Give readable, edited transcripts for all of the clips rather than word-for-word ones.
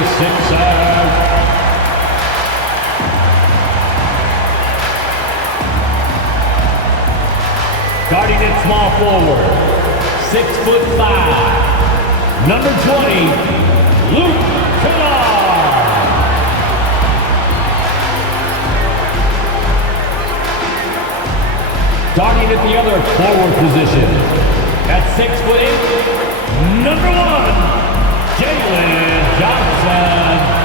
76ers. Starting at small forward, 6'5", number 20, Luke Kennard. Starting at the other forward position, at 6'8", number 1, Jalen Johnson.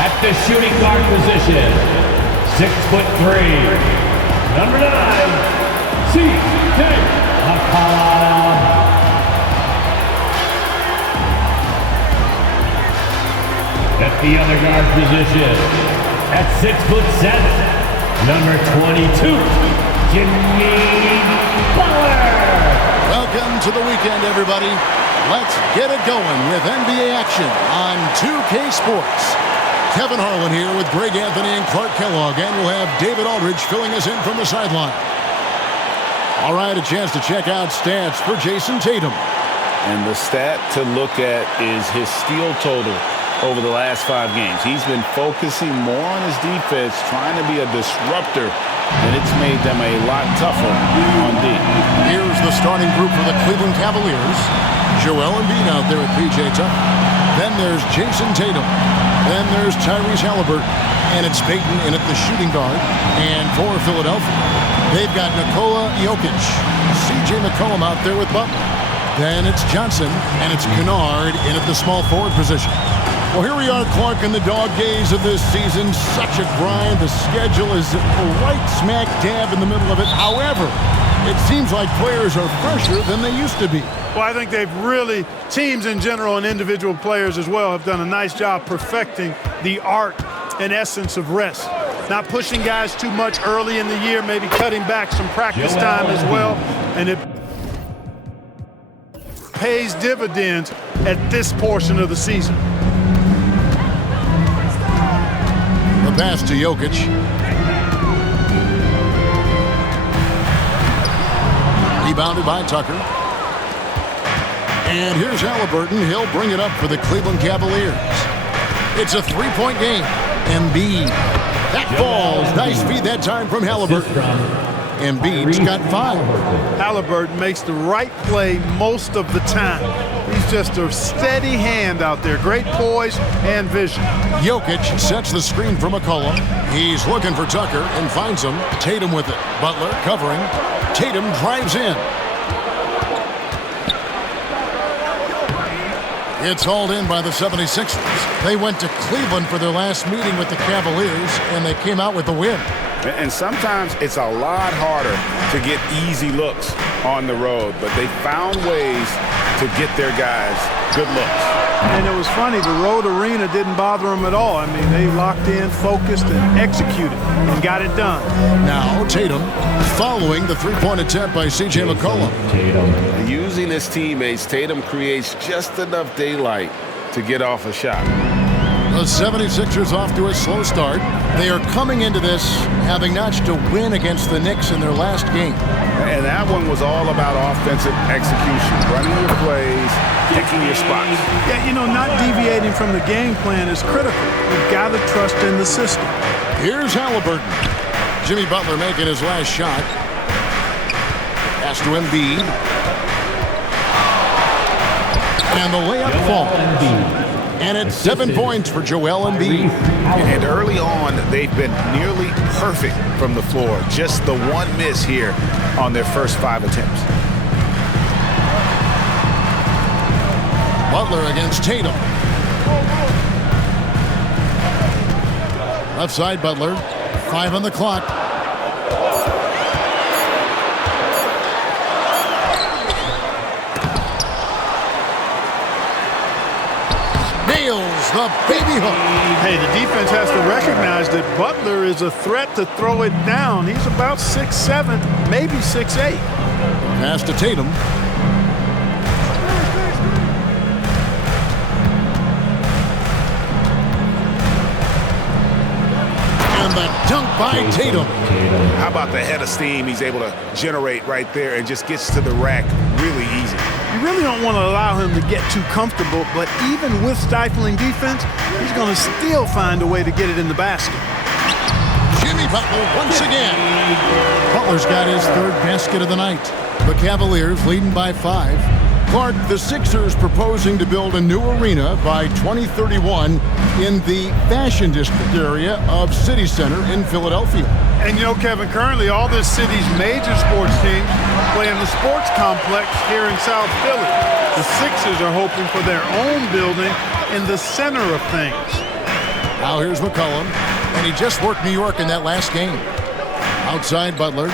At the shooting guard position, 6'3", number 9, C.J. McCollum. At the other guard position, at 6'7", number 22, Jimmy Butler. Welcome to the weekend, everybody. Let's get it going with NBA action on 2K Sports. Kevin Harlan here with Greg Anthony and Clark Kellogg, and we'll have David Aldridge filling us in from the sideline. All right, a chance to check out stats for Jason Tatum. And the stat to look at is his steal total over the last 5 games. He's been focusing more on his defense, trying to be a disruptor, and it's made them a lot tougher on D. Here's the starting group for the Cleveland Cavaliers. Joel Embiid out there with P.J. Tucker. Then there's Jason Tatum. Then there's Tyrese Halliburton, and it's Peyton in at the shooting guard. And for Philadelphia, they've got Nikola Jokic, C.J. McCollum out there with Butler. Then it's Johnson, and it's Kennard in at the small forward position. Well, here we are, Clark, in the dog days of this season. Such a grind. The schedule is right smack dab in the middle of it. However, it seems like players are fresher than they used to be. Well, I think they've really, teams in general and individual players as well, have done a nice job perfecting the art and essence of rest. Not pushing guys too much early in the year, maybe cutting back some practice time as well. And it pays dividends at this portion of the season. The pass to Jokic. Rebounded by Tucker. And here's Halliburton. He'll bring it up for the Cleveland Cavaliers. It's a three-point game. Embiid. That falls. Nice feed that time from Halliburton. Embiid's got 5. Halliburton makes the right play most of the time. He's just a steady hand out there. Great poise and vision. Jokic sets the screen for McCollum. He's looking for Tucker and finds him. Tatum with it. Butler covering. Tatum drives in. It's hauled in by the 76ers. They went to Cleveland for their last meeting with the Cavaliers, and they came out with the win. And sometimes it's a lot harder to get easy looks on the road, but they found ways to get their guys good looks. And it was funny, the road arena didn't bother them at all. I mean, they locked in, focused, and executed, and got it done. Now Tatum following the three-point attempt by C.J. McCollum. Using his teammates, Tatum creates just enough daylight to get off a shot. The 76ers off to a slow start. They are coming into this having notched a win against the Knicks in their last game. And that one was all about offensive execution, running your plays, picking your spots. Yeah, you know, not deviating from the game plan is critical. You've got to trust in the system. Here's Halliburton. Jimmy Butler making his last shot. Pass to Embiid. And the layup falls. And it's 7 points for Joel Embiid. And early on, they've been nearly perfect from the floor. Just the one miss here on their first 5 attempts. Butler against Tatum. Left side, Butler. 5 on the clock. Nails the baby hook. Hey, the defense has to recognize that Butler is a threat to throw it down. He's about 6'7", maybe 6'8". Pass to Tatum. And the dunk by Tatum. How about the head of steam he's able to generate right there and just gets to the rack really easy. You really don't want to allow him to get too comfortable, but even with stifling defense, he's going to still find a way to get it in the basket. Jimmy Butler once again. Butler's got his third basket of the night. The Cavaliers leading by 5. Clark, the Sixers proposing to build a new arena by 2031 in the Fashion District area of City Center in Philadelphia. And you know, Kevin, currently all this city's major sports teams play in the sports complex here in South Philly. The Sixers are hoping for their own building in the center of things. Now here's McCollum, and he just worked New York in that last game. Outside Butler.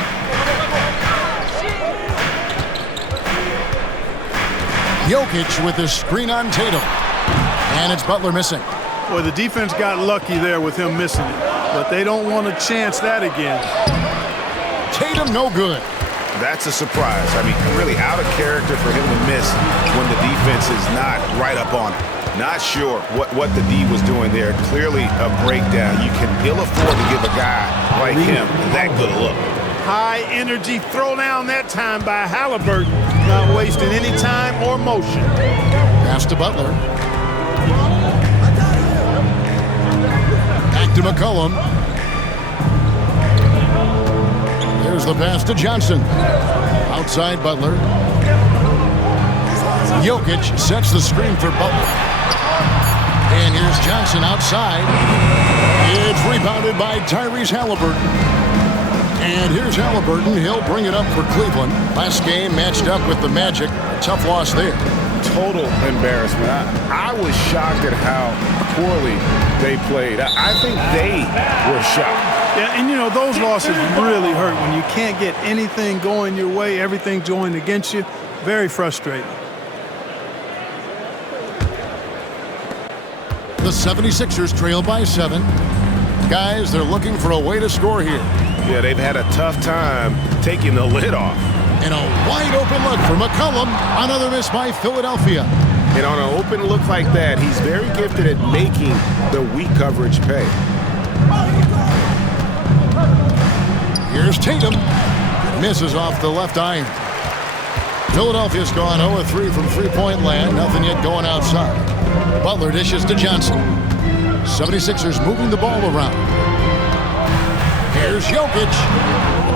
Jokic with the screen on Tatum. And it's Butler missing. Boy, the defense got lucky there with him missing it, but they don't want to chance that again. Tatum no good. That's a surprise. I mean, really out of character for him to miss when the defense is not right up on him. Not sure what the D was doing there. Clearly a breakdown. You can ill afford to give a guy like him that good a look. High energy throw down that time by Halliburton. Not wasting any time or motion. Pass to Butler. Back to McCollum. There's the pass to Johnson. Outside Butler. Jokic sets the screen for Butler. And here's Johnson outside. It's rebounded by Tyrese Halliburton. And here's Halliburton. He'll bring it up for Cleveland. Last game matched up with the Magic. A tough loss there. Total embarrassment. I was shocked at how poorly they played. I think they were shocked. Yeah, and you know, those losses really hurt when you can't get anything going your way, everything's going against you. Very frustrating. The 76ers trail by 7. Guys, they're looking for a way to score here. Yeah, they've had a tough time taking the lid off. And a wide open look for McCollum. Another miss by Philadelphia. And on an open look like that, he's very gifted at making the weak coverage pay. Here's Tatum. Misses off the left iron. Philadelphia's gone 0-3 from three-point land. Nothing yet going outside. Butler dishes to Johnson. 76ers moving the ball around. Here's Jokic.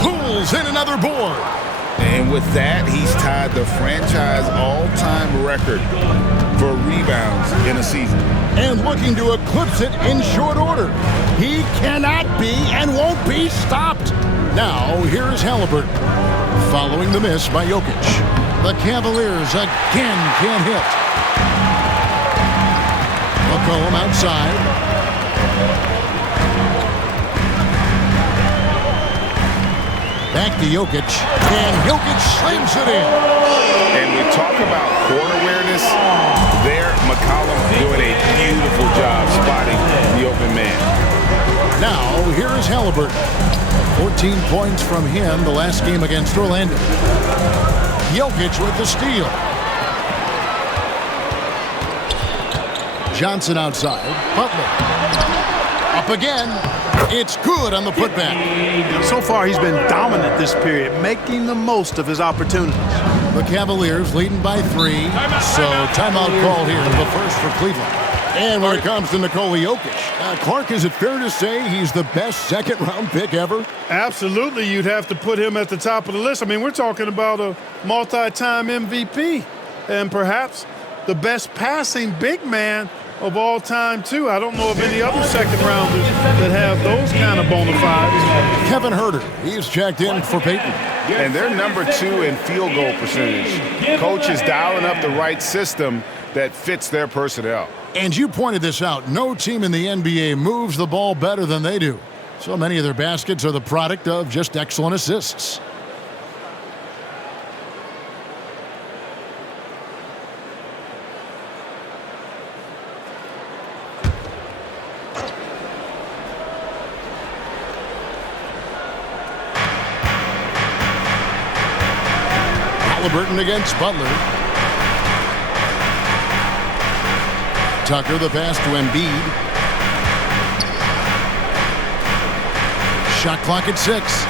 Pulls in another board. And with that, he's tied the franchise all-time record for rebounds in a season. And looking to eclipse it in short order. He cannot be and won't be stopped. Now, here's Halliburton. Following the miss by Jokic. The Cavaliers again can't hit. McCollum outside. Back to Jokic, and Jokic slams it in. And we talk about court awareness. There, McCollum doing a beautiful job spotting the open man. Now, here is Halliburton. 14 points from him the last game against Orlando. Jokic with the steal. Johnson outside. Butler. Up again. It's good on the putback. So far, he's been dominant this period, making the most of his opportunities. The Cavaliers leading by 3. So timeout call here, the first for Cleveland. And when it comes to Nikola Jokic, Clark, is it fair to say he's the best second-round pick ever? Absolutely, you'd have to put him at the top of the list. I mean, we're talking about a multi-time MVP and perhaps the best passing big man of all time, too. I don't know of any other second-rounders that have those kind of bona fides. Kevin Huerter, he's checked in for Peyton. And they're number 2 in field goal percentage. Coach is dialing up the right system that fits their personnel. And you pointed this out. No team in the NBA moves the ball better than they do. So many of their baskets are the product of just excellent assists. Halliburton against Butler. Tucker the pass to Embiid. Shot clock at 6.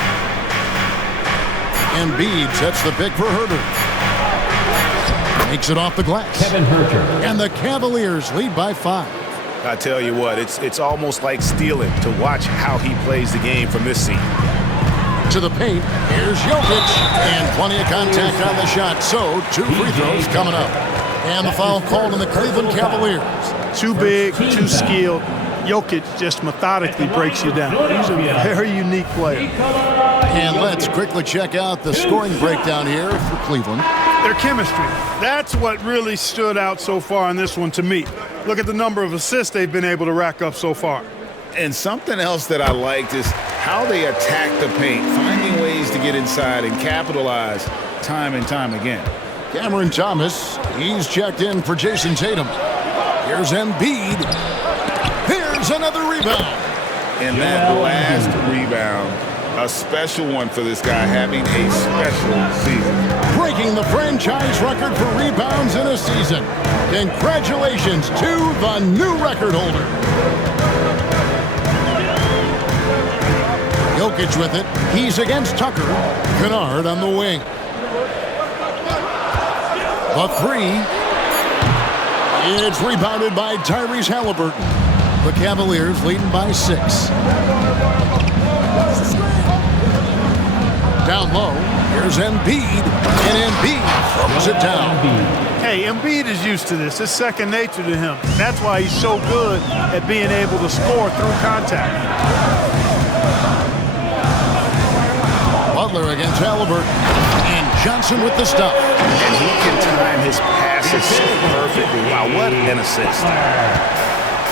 Embiid sets the pick for Huerter. Makes it off the glass. Kevin Herter. And the Cavaliers lead by 5. I tell you what, it's almost like stealing to watch how he plays the game from this seat. To the paint, here's Jokic, and plenty of contact on the shot, so 2 free throws coming up. And the foul called on the Cleveland Cavaliers. Too big, too skilled. Jokic just methodically breaks you down. He's a very unique player. And let's quickly check out the scoring breakdown here for Cleveland. Their chemistry, that's what really stood out so far in this one to me. Look at the number of assists they've been able to rack up so far. And something else that I liked is how they attack the paint, finding ways to get inside and capitalize time and time again. Cameron Thomas, he's checked in for Jason Tatum. Here's Embiid. Here's another rebound. And that last rebound, a special one for this guy, having a special season. Breaking the franchise record for rebounds in a season. Congratulations to the new record holder. Jokic with it. He's against Tucker. Kennard on the wing. The 3. It's rebounded by Tyrese Halliburton. The Cavaliers leading by 6. Down low, here's Embiid, and Embiid throws it down. Hey, Embiid is used to this. It's second nature to him. That's why he's so good at being able to score through contact. Butler against Halliburton, and Johnson with the stop. And he can time his passes so perfectly. Wow, what an assist.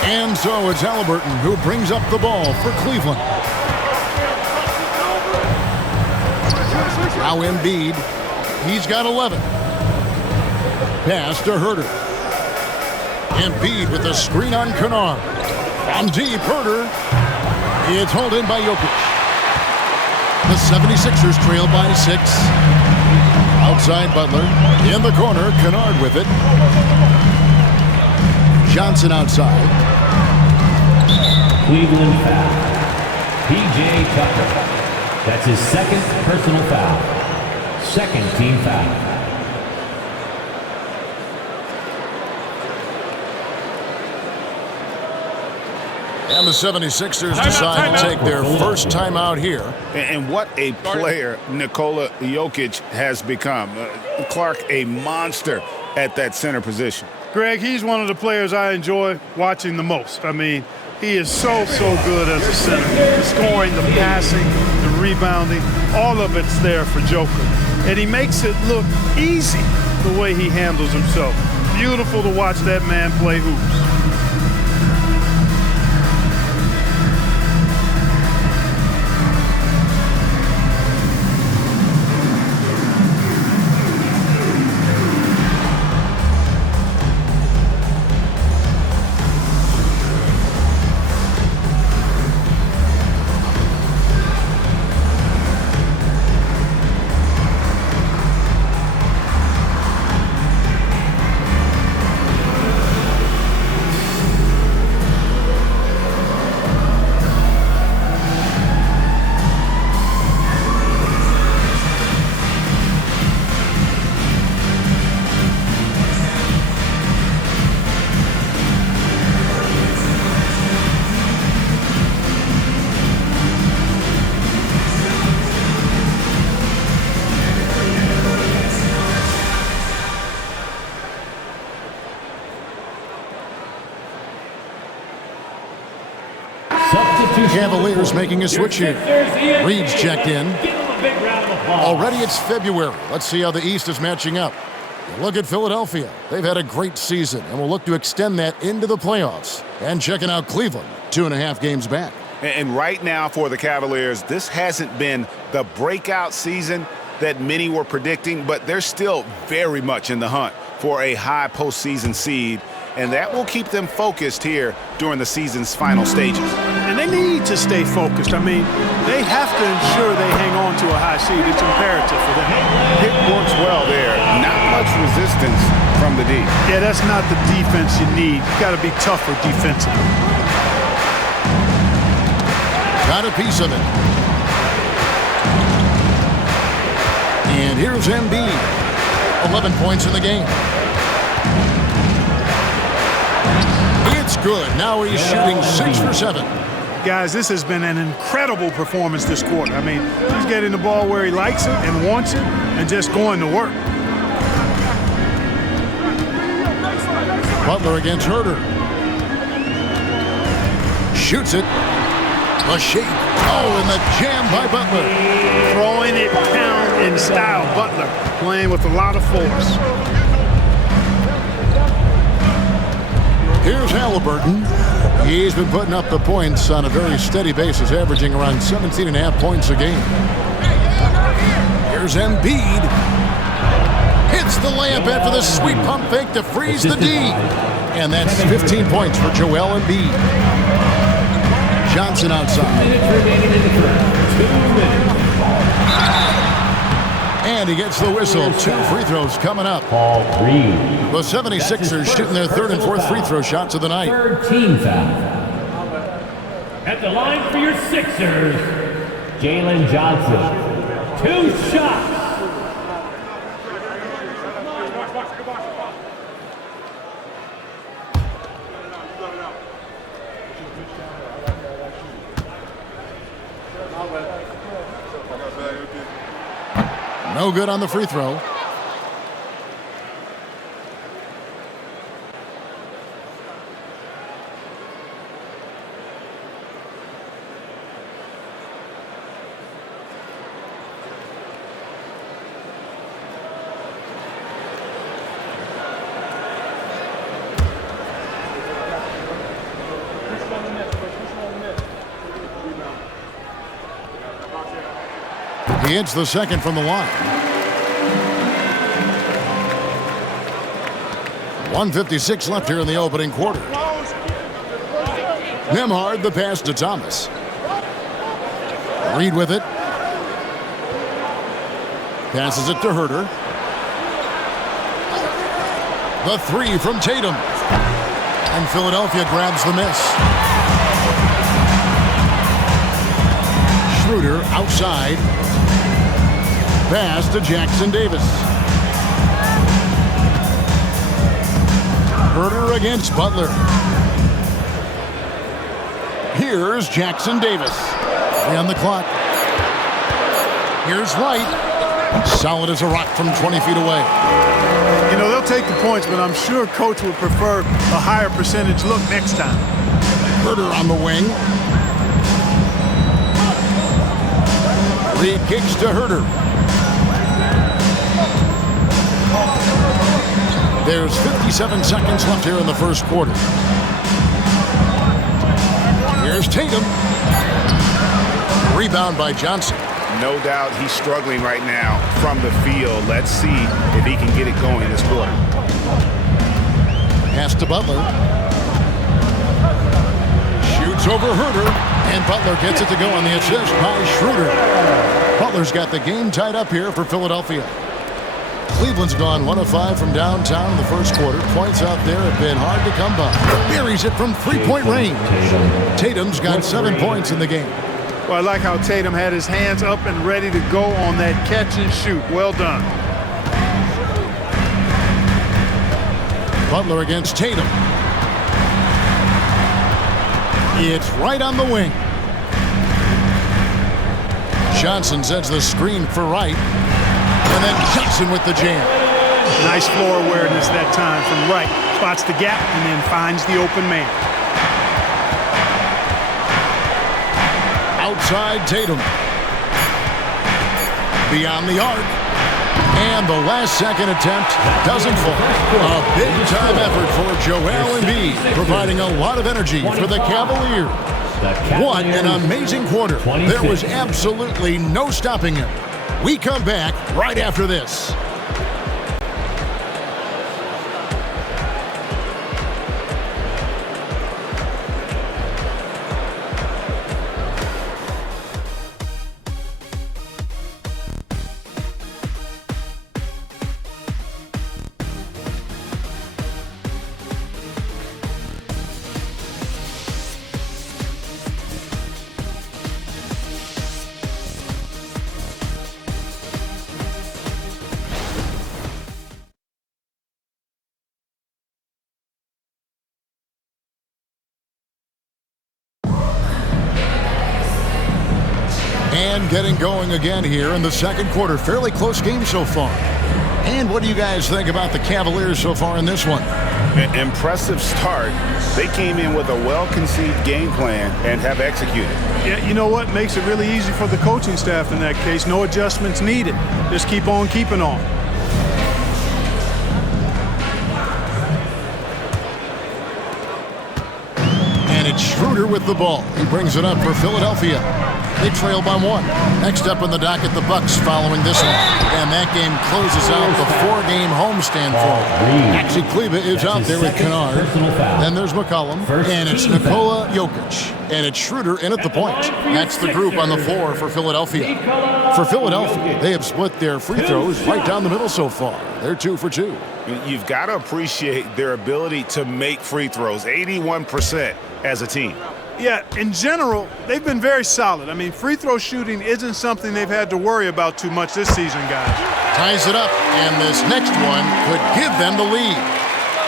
And so it's Halliburton who brings up the ball for Cleveland. Now Embiid, he's got 11. Pass to Herter. Embiid with a screen on Kennard. From deep, Herter. It's hauled in by Jokic. The 76ers trail by 6. Outside Butler. In the corner, Kennard with it. Johnson outside. Cleveland foul. P.J. Tucker. That's his second personal foul. Second team foul. And the 76ers decide to take their first time out here. And what a player Nikola Jokic has become. Clark, a monster at that center position. Greg, he's one of the players I enjoy watching the most. I mean, he is so good as a center. The scoring, the passing, the rebounding, all of it's there for Joker. And he makes it look easy the way he handles himself. Beautiful to watch that man play hoops. Cavaliers making a switch here. Reed's checked in. Already it's February. Let's see how the East is matching up. Look at Philadelphia. They've had a great season and will look to extend that into the playoffs. And checking out Cleveland, 2.5 games back. And right now for the Cavaliers, this hasn't been the breakout season that many were predicting, but they're still very much in the hunt for a high postseason seed. And that will keep them focused here during the season's final stages. And they need to stay focused. I mean, they have to ensure they hang on to a high seed. It's imperative for them. Pick works well there. Not much resistance from the D. Yeah, that's not the defense you need. You got to be tougher defensively. Got a piece of it. And here's Embiid. 11 points in the game. good. Now he's shooting 6 for 7. Guys, this has been an incredible performance this quarter. I mean, he's getting the ball where he likes it and wants it and just going to work. Butler against Herter. Shoots it. A shake. Oh, and the jam by Butler. Throwing it down in style. Butler playing with a lot of force. Here's Halliburton. He's been putting up the points on a very steady basis, averaging around 17.5 points a game. Here's Embiid. Hits the layup after the sweet pump fake to freeze the D. And that's 15 points for Joel Embiid. Johnson outside. And he gets the whistle. 2 free throws coming up. The 76ers shooting their 3rd and 4th free throw shots of the night. 3rd team foul. At the line for your Sixers, Jalen Johnson. 2 shots. No good on the free throw. He hits the second from the line. 1:56 left here in the opening quarter. Nembhard, the pass to Thomas. Reed with it. Passes it to Herter. The 3 from Tatum. And Philadelphia grabs the miss. Schroeder outside. Pass to Jackson Davis. Herter against Butler. Here's Jackson Davis. 3 on the clock. Here's Wright. Solid as a rock from 20 feet away. You know, they'll take the points, but I'm sure coach would prefer a higher percentage look next time. Herter on the wing. Reed kicks to Herter. There's 57 seconds left here in the first quarter. Here's Tatum. Rebound by Johnson. No doubt he's struggling right now from the field. Let's see if he can get it going this quarter. Pass to Butler. Shoots over Herter. And Butler gets it to go on the assist by Schroeder. Butler's got the game tied up here for Philadelphia. Cleveland's gone 1 of 5 from downtown in the first quarter. Points out there have been hard to come by. Buries it from 3-point range. Tatum's got 7 points in the game. Well, I like how Tatum had his hands up and ready to go on that catch and shoot. Well done. Butler against Tatum. It's right on the wing. Johnson sends the screen for Wright. And then Johnson with the jam. Nice floor awareness that time from Wright. Spots the gap and then finds the open man. Outside Tatum. Beyond the arc. And the last second attempt doesn't fall. A big-time effort for Joel Embiid, providing a lot of energy for the Cavaliers. What an amazing quarter. There was absolutely no stopping him. We come back right after this. And getting going again here in the second quarter. Fairly close game so far. And what do you guys think about the Cavaliers so far in this one? Impressive start. They came in with a well-conceived game plan and have executed. Yeah, you know what? Makes it really easy for the coaching staff in that case. No adjustments needed. Just keep on keeping on. And it's Schroeder with the ball. He brings it up for Philadelphia. They trail by 1. Next up on the docket, the Bucks following this one. And that game closes out the 4-game homestand for them. Actually, Kleba is out there with Kennard. Then there's McCollum. And it's Nikola Jokic. And it's Schroeder in at the point. That's the group on the floor for Philadelphia. For Philadelphia, they have split their free throws right down the middle so far. They're 2 for 2. You've got to appreciate their ability to make free throws, 81% as a team. Yeah, in general, they've been very solid. I mean, free throw shooting isn't something they've had to worry about too much this season, guys. Ties it up, and this next one could give them the lead.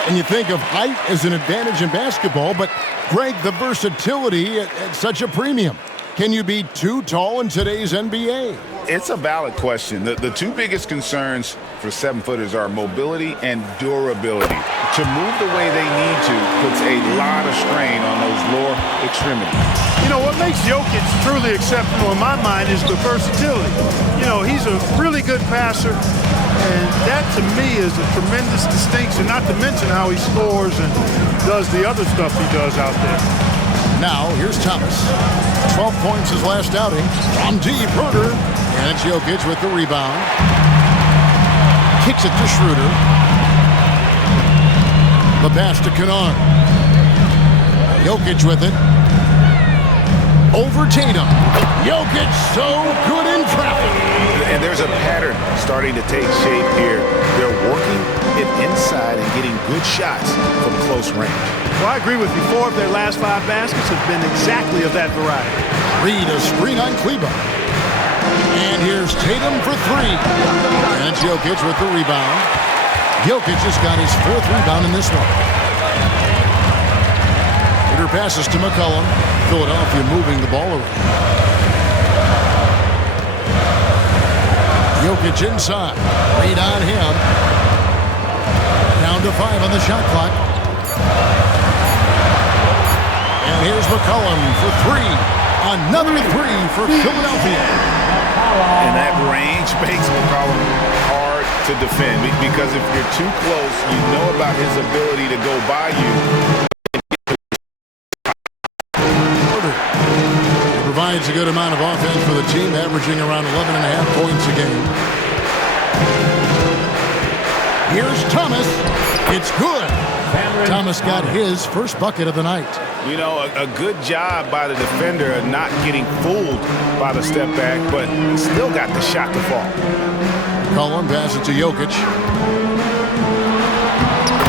And you think of height as an advantage in basketball, but, Greg, the versatility at such a premium. Can you be too tall in today's NBA? It's a valid question. The two biggest concerns for 7-footers are mobility and durability. To move the way they need to puts a lot of strain on those lower extremities. You know, what makes Jokic truly exceptional in my mind is the versatility. You know, he's a really good passer, and that to me is a tremendous distinction, not to mention how he scores and does the other stuff he does out there. Now, here's Thomas. 12 points his last outing. From deep, Schroeder. And it's Jokic with the rebound. Kicks it to Schroeder. The pass to Kennard. Jokic with it. Over Tatum. Jokic so good in traffic. And there's a pattern starting to take shape here. They're working it inside and getting good shots from close range. Well, I agree with you. 4 of their last 5 baskets have been exactly of that variety. Reed a screen on Kleba. And here's Tatum for 3. And it's Jokic with the rebound. Jokic just got his 4th rebound in this one. Schroeder passes to McCollum. Philadelphia moving the ball around. Jokic inside. Reed on him. Down to 5 on the shot clock. And here's McCollum for 3. Another 3 for Philadelphia. And that range makes McCollum hard to defend because if you're too close, you know about his ability to go by you. It provides a good amount of offense for the team, averaging around 11.5 points a game. Here's Thomas. It's good. Thomas got his first bucket of the night. You know, a good job by the defender of not getting fooled by the step back, but still got the shot to fall. Cullen passes it to Jokic.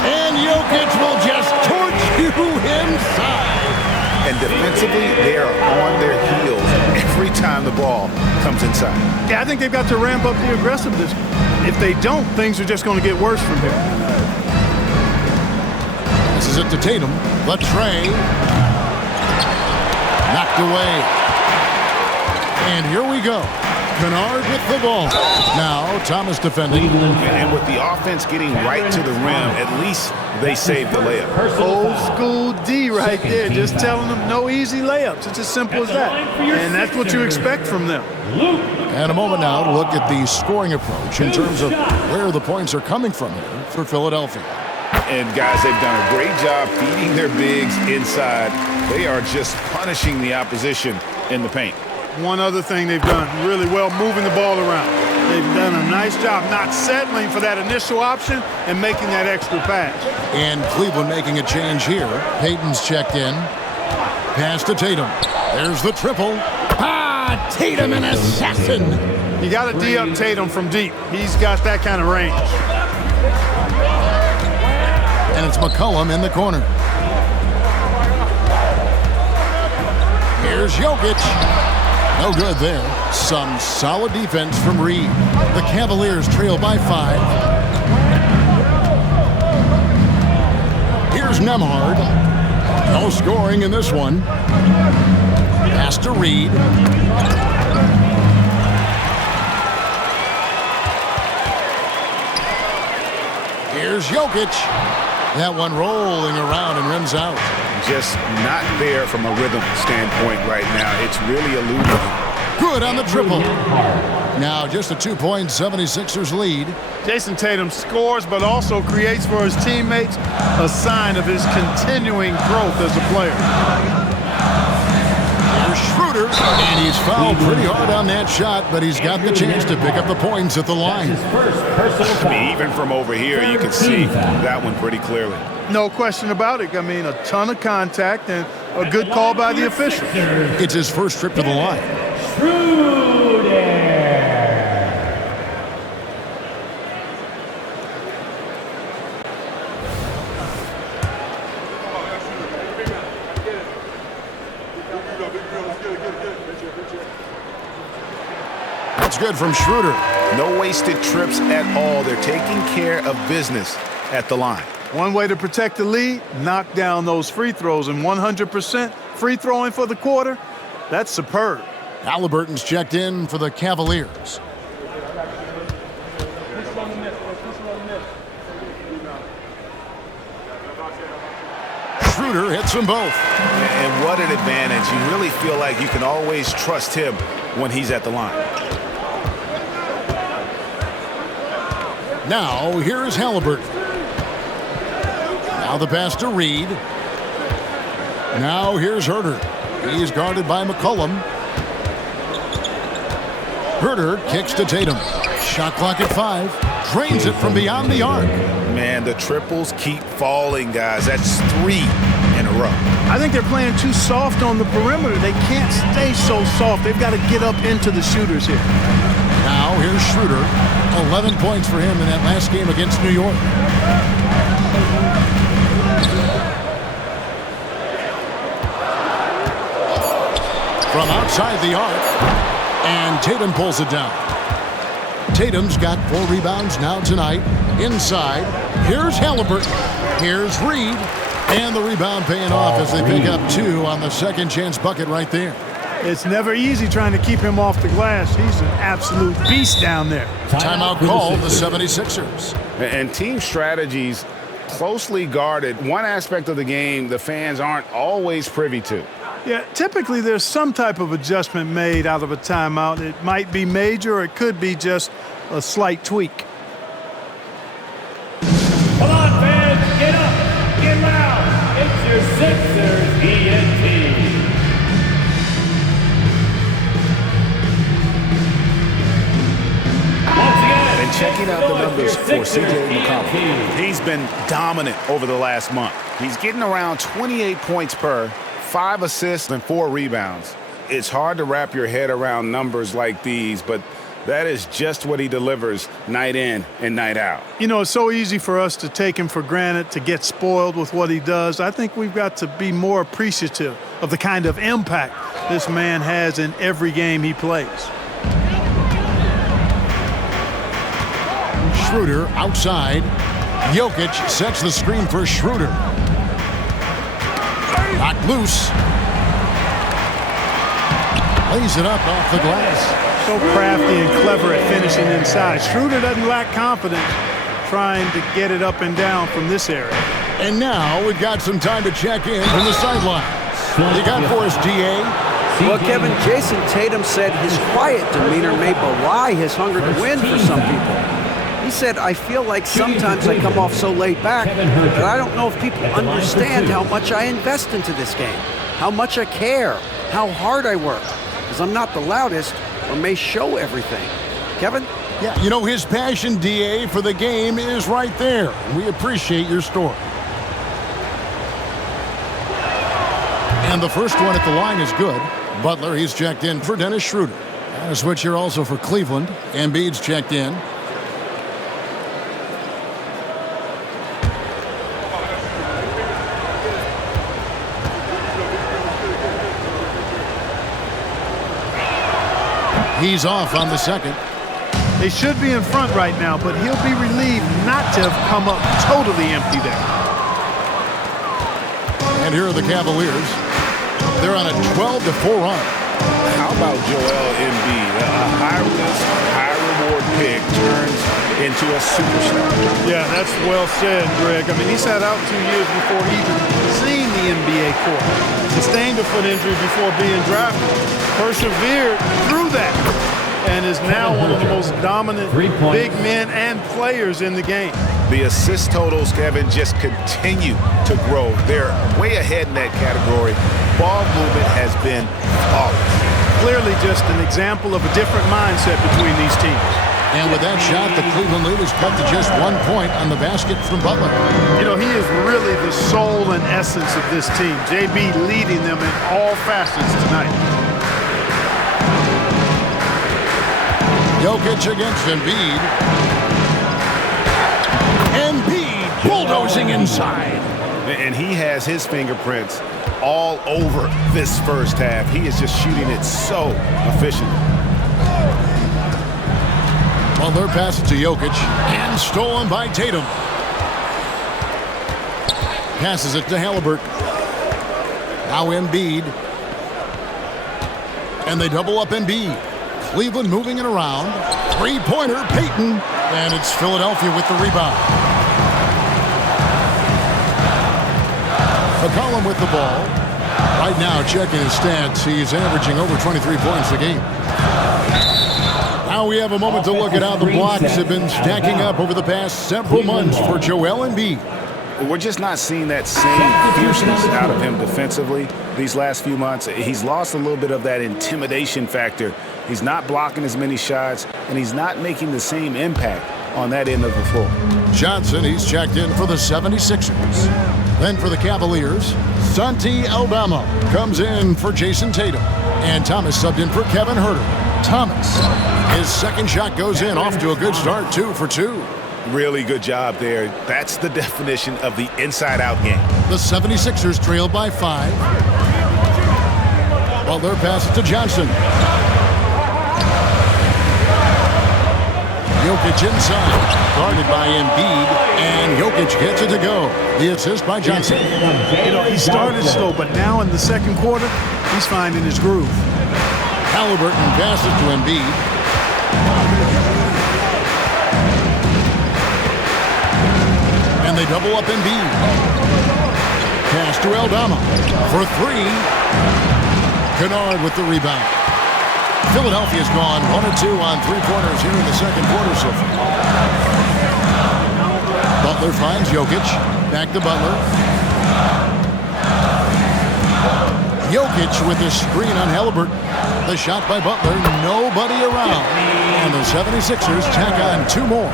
And Jokic will just torch you inside. And defensively, they are on their heels every time the ball comes inside. Yeah, I think they've got to ramp up the aggressiveness. If they don't, things are just going to get worse from here. Passes it to Tatum. The tray. Knocked away. And here we go. Kennard with the ball. Now Thomas defending. And with the offense getting right to the rim, at least they saved the layup. Old school D right there, just telling them no easy layups. It's as simple as that. And that's what you expect from them. And a moment now to look at the scoring approach in terms of where the points are coming from here for Philadelphia. And guys, they've done a great job feeding their bigs inside. They are just punishing the opposition in the paint. One other thing they've done really well, moving the ball around. They've done a nice job not settling for that initial option and making that extra pass. And Cleveland making a change here. Payton's checked in. Pass to Tatum. There's the triple. Tatum, an assassin. You got to D-up Tatum from deep. He's got that kind of range. And it's McCollum in the corner. Here's Jokic. No good there. Some solid defense from Reed. The Cavaliers trail by 5. Here's Nembhard. No scoring in this one. Pass to Reed. Jokic. That one rolling around and rims out. Just not there from a rhythm standpoint right now. It's really eluding. Good on the triple. Now just a 2-point 76ers lead. Jason Tatum scores but also creates for his teammates, a sign of his continuing growth as a player. Here's Schroeder, and he's fouled pretty hard on that shot, but he's got the chance to pick up the points at the line. I mean, even from over here, you can see that one pretty clearly. No question about it. I mean, a ton of contact and a good call by the official. It's his first trip to the line. That's good from Schroeder. No wasted trips at all. They're taking care of business at the line. One way to protect the lead, knock down those free throws, and 100% free throwing for the quarter, that's superb. Halliburton's checked in for the Cavaliers. Schroeder hits them both. And what an advantage. You really feel like you can always trust him when he's at the line. Now, here's Halliburton. Now the pass to Reed. Now here's Herter. He's guarded by McCollum. Herter kicks to Tatum. Shot clock at 5. Drains it from beyond the arc. Man, the triples keep falling, guys. That's 3 in a row. I think they're playing too soft on the perimeter. They can't stay so soft. They've got to get up into the shooters here. Now here's Schroeder. 11 points for him in that last game against New York. From outside the arc, and Tatum pulls it down. Tatum's got 4 rebounds now tonight. Inside, here's Halliburton. Here's Reed. And the rebound paying off as they pick up 2 on the second chance bucket right there. It's never easy trying to keep him off the glass. He's an absolute beast down there. Timeout called the 76ers. And team strategies closely guarded. One aspect of the game the fans aren't always privy to. Yeah, typically there's some type of adjustment made out of a timeout. It might be major or it could be just a slight tweak. Come on, fans, get up, get loud. It's your Sixers ENT. And checking out the numbers for C.J. McCollum. He's been dominant over the last month. He's getting around 28 points per, 5 assists, and 4 rebounds. It's hard to wrap your head around numbers like these, but that is just what he delivers night in and night out. You know, it's so easy for us to take him for granted, to get spoiled with what he does. I think we've got to be more appreciative of the kind of impact this man has in every game he plays. Schroeder outside. Jokic sets the screen for Schroeder. Knocked loose. Lays it up off the glass. So crafty and clever at finishing inside. Schroeder doesn't lack confidence trying to get it up and down from this area. And now we've got some time to check in from the sideline. What you got for us, D.A.? Well, Kevin, Jason Tatum said his quiet demeanor may belie his hunger to win for some people. He said, I feel like sometimes I come off so laid back that I don't know if people understand how much I invest into this game, how much I care, how hard I work, because I'm not the loudest or may show everything. Kevin? Yeah, you know, his passion, D.A., for the game is right there. We appreciate your story. And the first one at the line is good. Butler, he's checked in for Dennis Schroeder. And a switch here also for Cleveland. Embiid's checked in. He's off on the second. They should be in front right now, but he'll be relieved not to have come up totally empty there. And here are the Cavaliers. They're on a 12-4 run. How about Joel Embiid? A high-risk, high-reward pick turns into to a superstar. Yeah, that's well said, Greg. I mean, he sat out 2 years before he even seen the NBA court. Sustained a foot injury before being drafted. Persevered through that and is now one of the most dominant big men and players in the game. The assist totals, Kevin, just continue to grow. They're way ahead in that category. Ball movement has been flawless. Clearly just an example of a different mindset between these teams. And with that shot, the Cleveland lead is cut to just 1 point on the basket from Butler. You know, he is really the soul and essence of this team. JB leading them in all facets tonight. Jokic against Embiid. Embiid bulldozing inside. And he has his fingerprints all over this first half. He is just shooting it so efficiently. Butler passes to Jokic and stolen by Tatum. Passes it to Halliburton. Now Embiid. And they double up Embiid. Cleveland moving it around. Three-pointer, Payton. And it's Philadelphia with the rebound. McCollum with the ball. Right now, checking his stats, he's averaging over 23 points a game. Now we have a moment to look at how the blocks have been stacking up over the past several months for Joel Embiid. We're just not seeing that same fierceness out of him defensively these last few months. He's lost a little bit of that intimidation factor. He's not blocking as many shots, and he's not making the same impact on that end of the floor. Johnson, he's checked in for the 76ers. Then for the Cavaliers, Santi Aldama comes in for Jason Tatum. And Thomas subbed in for Kevin Huerter. Thomas, his second shot goes in, off to a good start, 2 for 2. Really good job there. That's the definition of the inside-out game. The 76ers trail by 5. Butler passes to Johnson. Jokic inside, guarded by Embiid, and Jokic gets it to go. The assist by Johnson. You know, he started slow, but now in the second quarter, he's finding his groove. Halliburton passes to Embiid. And they double up Embiid. Pass to Aldama for 3. Kennard with the rebound. Philadelphia's gone 1 of 2 on three-pointers here in the second quarter so far. Butler finds Jokic. Back to Butler. Jokic with the screen on Halliburton. The shot by Butler. Nobody around. And the 76ers tack on 2 more.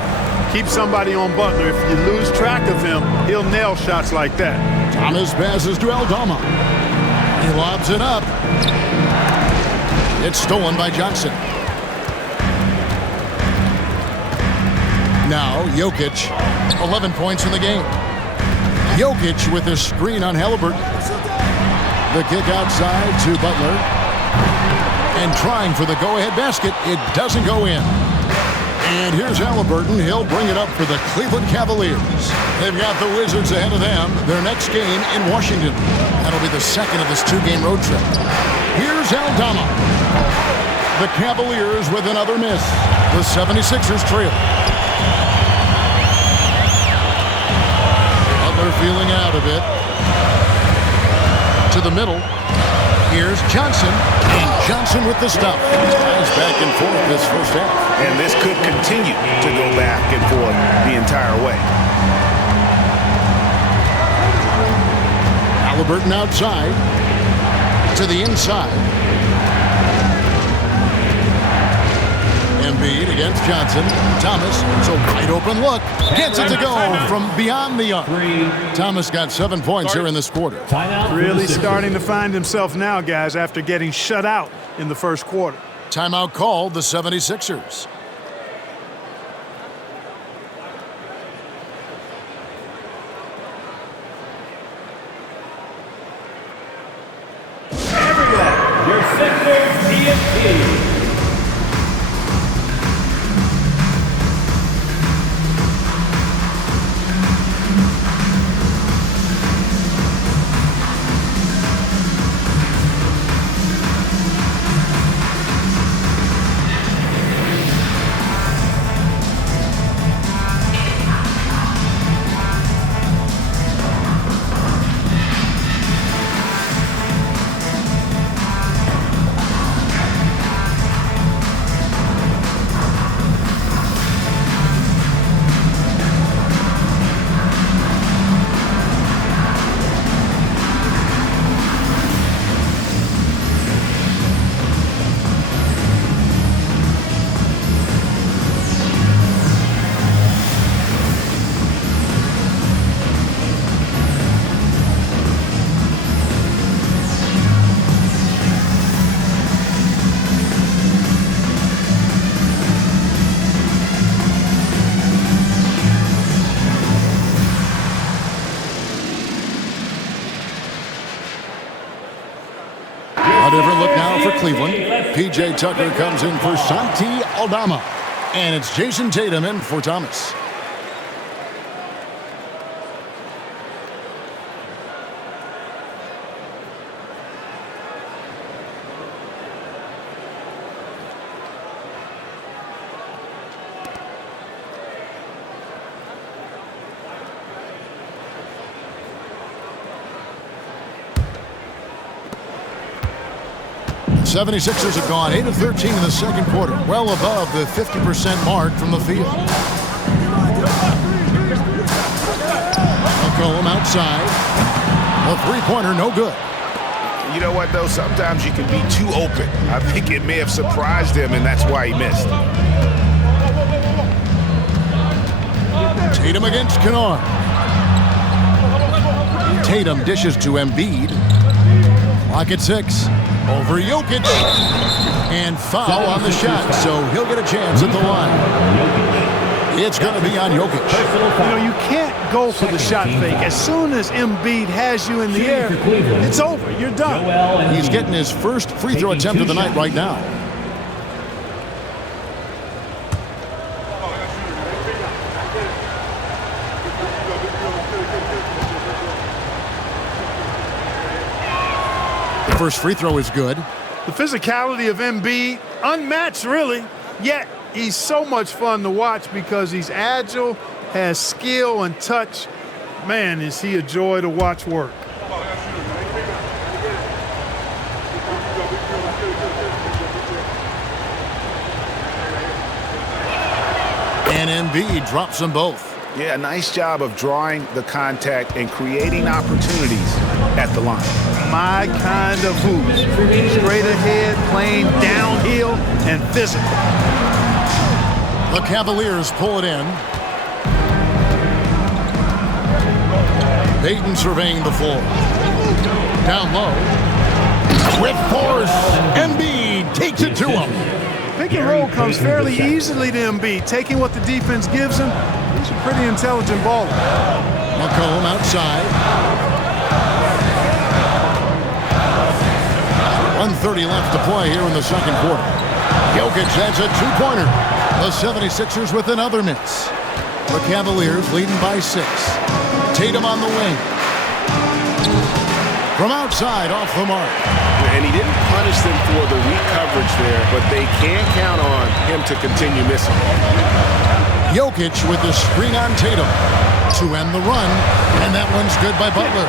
Keep somebody on Butler. If you lose track of him, he'll nail shots like that. Thomas passes to Aldama. He lobs it up. It's stolen by Johnson. Now Jokic, 11 points in the game. Jokic with his screen on Halliburton. The kick outside to Butler. And trying for the go-ahead basket. It doesn't go in. And here's Halliburton. He'll bring it up for the Cleveland Cavaliers. They've got the Wizards ahead of them. Their next game in Washington. That'll be the second of this 2-game road trip. Here's Aldama. The Cavaliers with another miss. The 76ers trail. Butler feeling out of it. To the middle. Here's Johnson. And Johnson with the stop. Guys back and forth this first half. And this could continue to go back and forth the entire way. Halliburton outside. To the inside. Embiid against Johnson. Thomas, it's a wide open look. Gets it to go from beyond the arc. Thomas got 7 points here in this quarter. Really starting to find himself now, guys, after getting shut out in the first quarter. Timeout called the 76ers. Your Sixers DNP. Cleveland. P.J. Tucker comes in for Santi Aldama. And it's Jason Tatum in for Thomas. The 76ers have gone 8 of 13 in the second quarter, well above the 50% mark from the field. McCollum outside. A three-pointer, no good. You know what, though? Sometimes you can be too open. I think it may have surprised him, and that's why he missed. Tatum against Kennard. Tatum dishes to Embiid. Clock at 6. Over Jokic. And foul on the shot, so he'll get a chance at the line. It's going to be on Jokic. You know, you can't go for the shot fake. As soon as Embiid has you in the air, it's over. You're done. He's getting his first free throw attempt of the night right now. The first free throw is good. The physicality of Embiid, unmatched really, yet he's so much fun to watch because he's agile, has skill and touch. Man, is he a joy to watch work. And Embiid drops them both. Yeah, nice job of drawing the contact and creating opportunities at the line. My kind of hoops. Straight ahead, playing downhill and physical. The Cavaliers pull it in. Payton surveying the floor. Down low. With force, Embiid takes it to him. Pick and roll comes fairly easily to Embiid, taking what the defense gives him. He's a pretty intelligent baller. McCollum outside. 1:30 left to play here in the second quarter. Jokic adds a two-pointer. The 76ers with another miss. The Cavaliers leading by 6. Tatum on the wing. From outside, off the mark. And he didn't punish them for the weak coverage there, but they can't count on him to continue missing. Jokic with the screen on Tatum to end the run, and that one's good by Butler.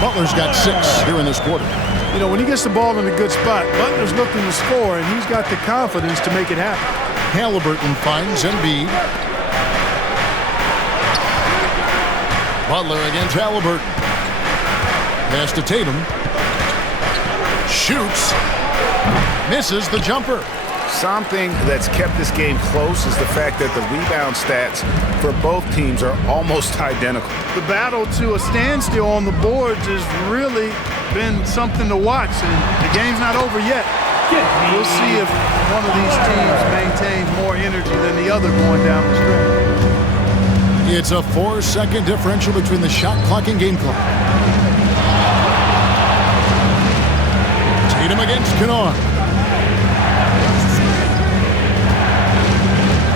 Butler's got 6 here in this quarter. You know, when he gets the ball in a good spot, Butler's looking to score, and he's got the confidence to make it happen. Halliburton finds Embiid. Butler against Halliburton. Pass to Tatum. Shoots. Misses the jumper. Something that's kept this game close is the fact that the rebound stats for both teams are almost identical. The battle to a standstill on the boards has really been something to watch, and the game's not over yet. We'll see if one of these teams maintains more energy than the other going down the stretch. It's a 4-second differential between the shot clock and game clock. Tatum against Kennard.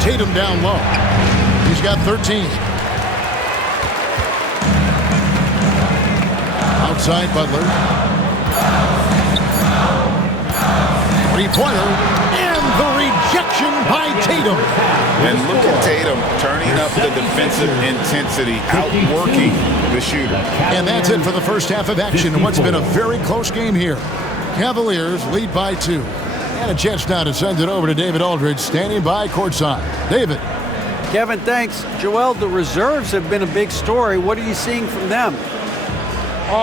Tatum down low. He's got 13. Outside Butler. Three-pointer. And the rejection by Tatum. And look at Tatum turning up the defensive intensity, outworking the shooter. And that's it for the first half of action in what's been a very close game here. Cavaliers lead by 2. And a chance now to send it over to David Aldridge, standing by courtside. David. Kevin, thanks. Joel, the reserves have been a big story. What are you seeing from them?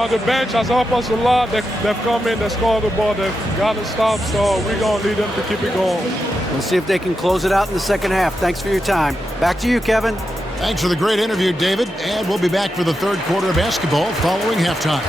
The bench has helped us a lot. They've come in, they scored the ball, they've got to stop, so we're going to need them to keep it going. We'll see if they can close it out in the second half. Thanks for your time. Back to you, Kevin. Thanks for the great interview, David. And we'll be back for the third quarter of basketball following halftime.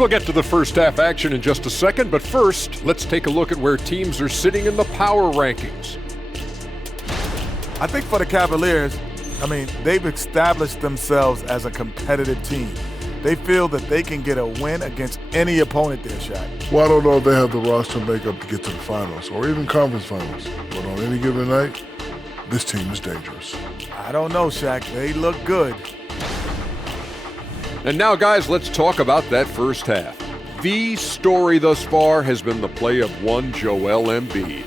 We'll get to the first half action in just a second, but first, let's take a look at where teams are sitting in the power rankings. I think for the Cavaliers, they've established themselves as a competitive team. They feel that they can get a win against any opponent there, Shaq. Well, I don't know if they have the roster makeup to get to the finals or even conference finals, but on any given night, this team is dangerous. I don't know, Shaq. They look good. And now, guys, let's talk about that first half. The story thus far has been the play of one Joel Embiid.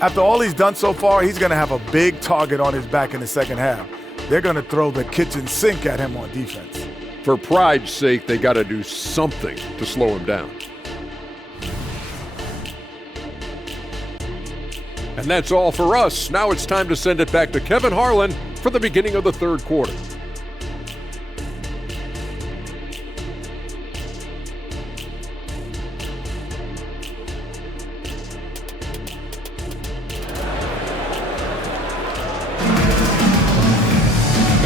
After all he's done so far, he's going to have a big target on his back in the second half. They're going to throw the kitchen sink at him on defense. For pride's sake, they got to do something to slow him down. And that's all for us. Now it's time to send it back to Kevin Harlan for the beginning of the third quarter.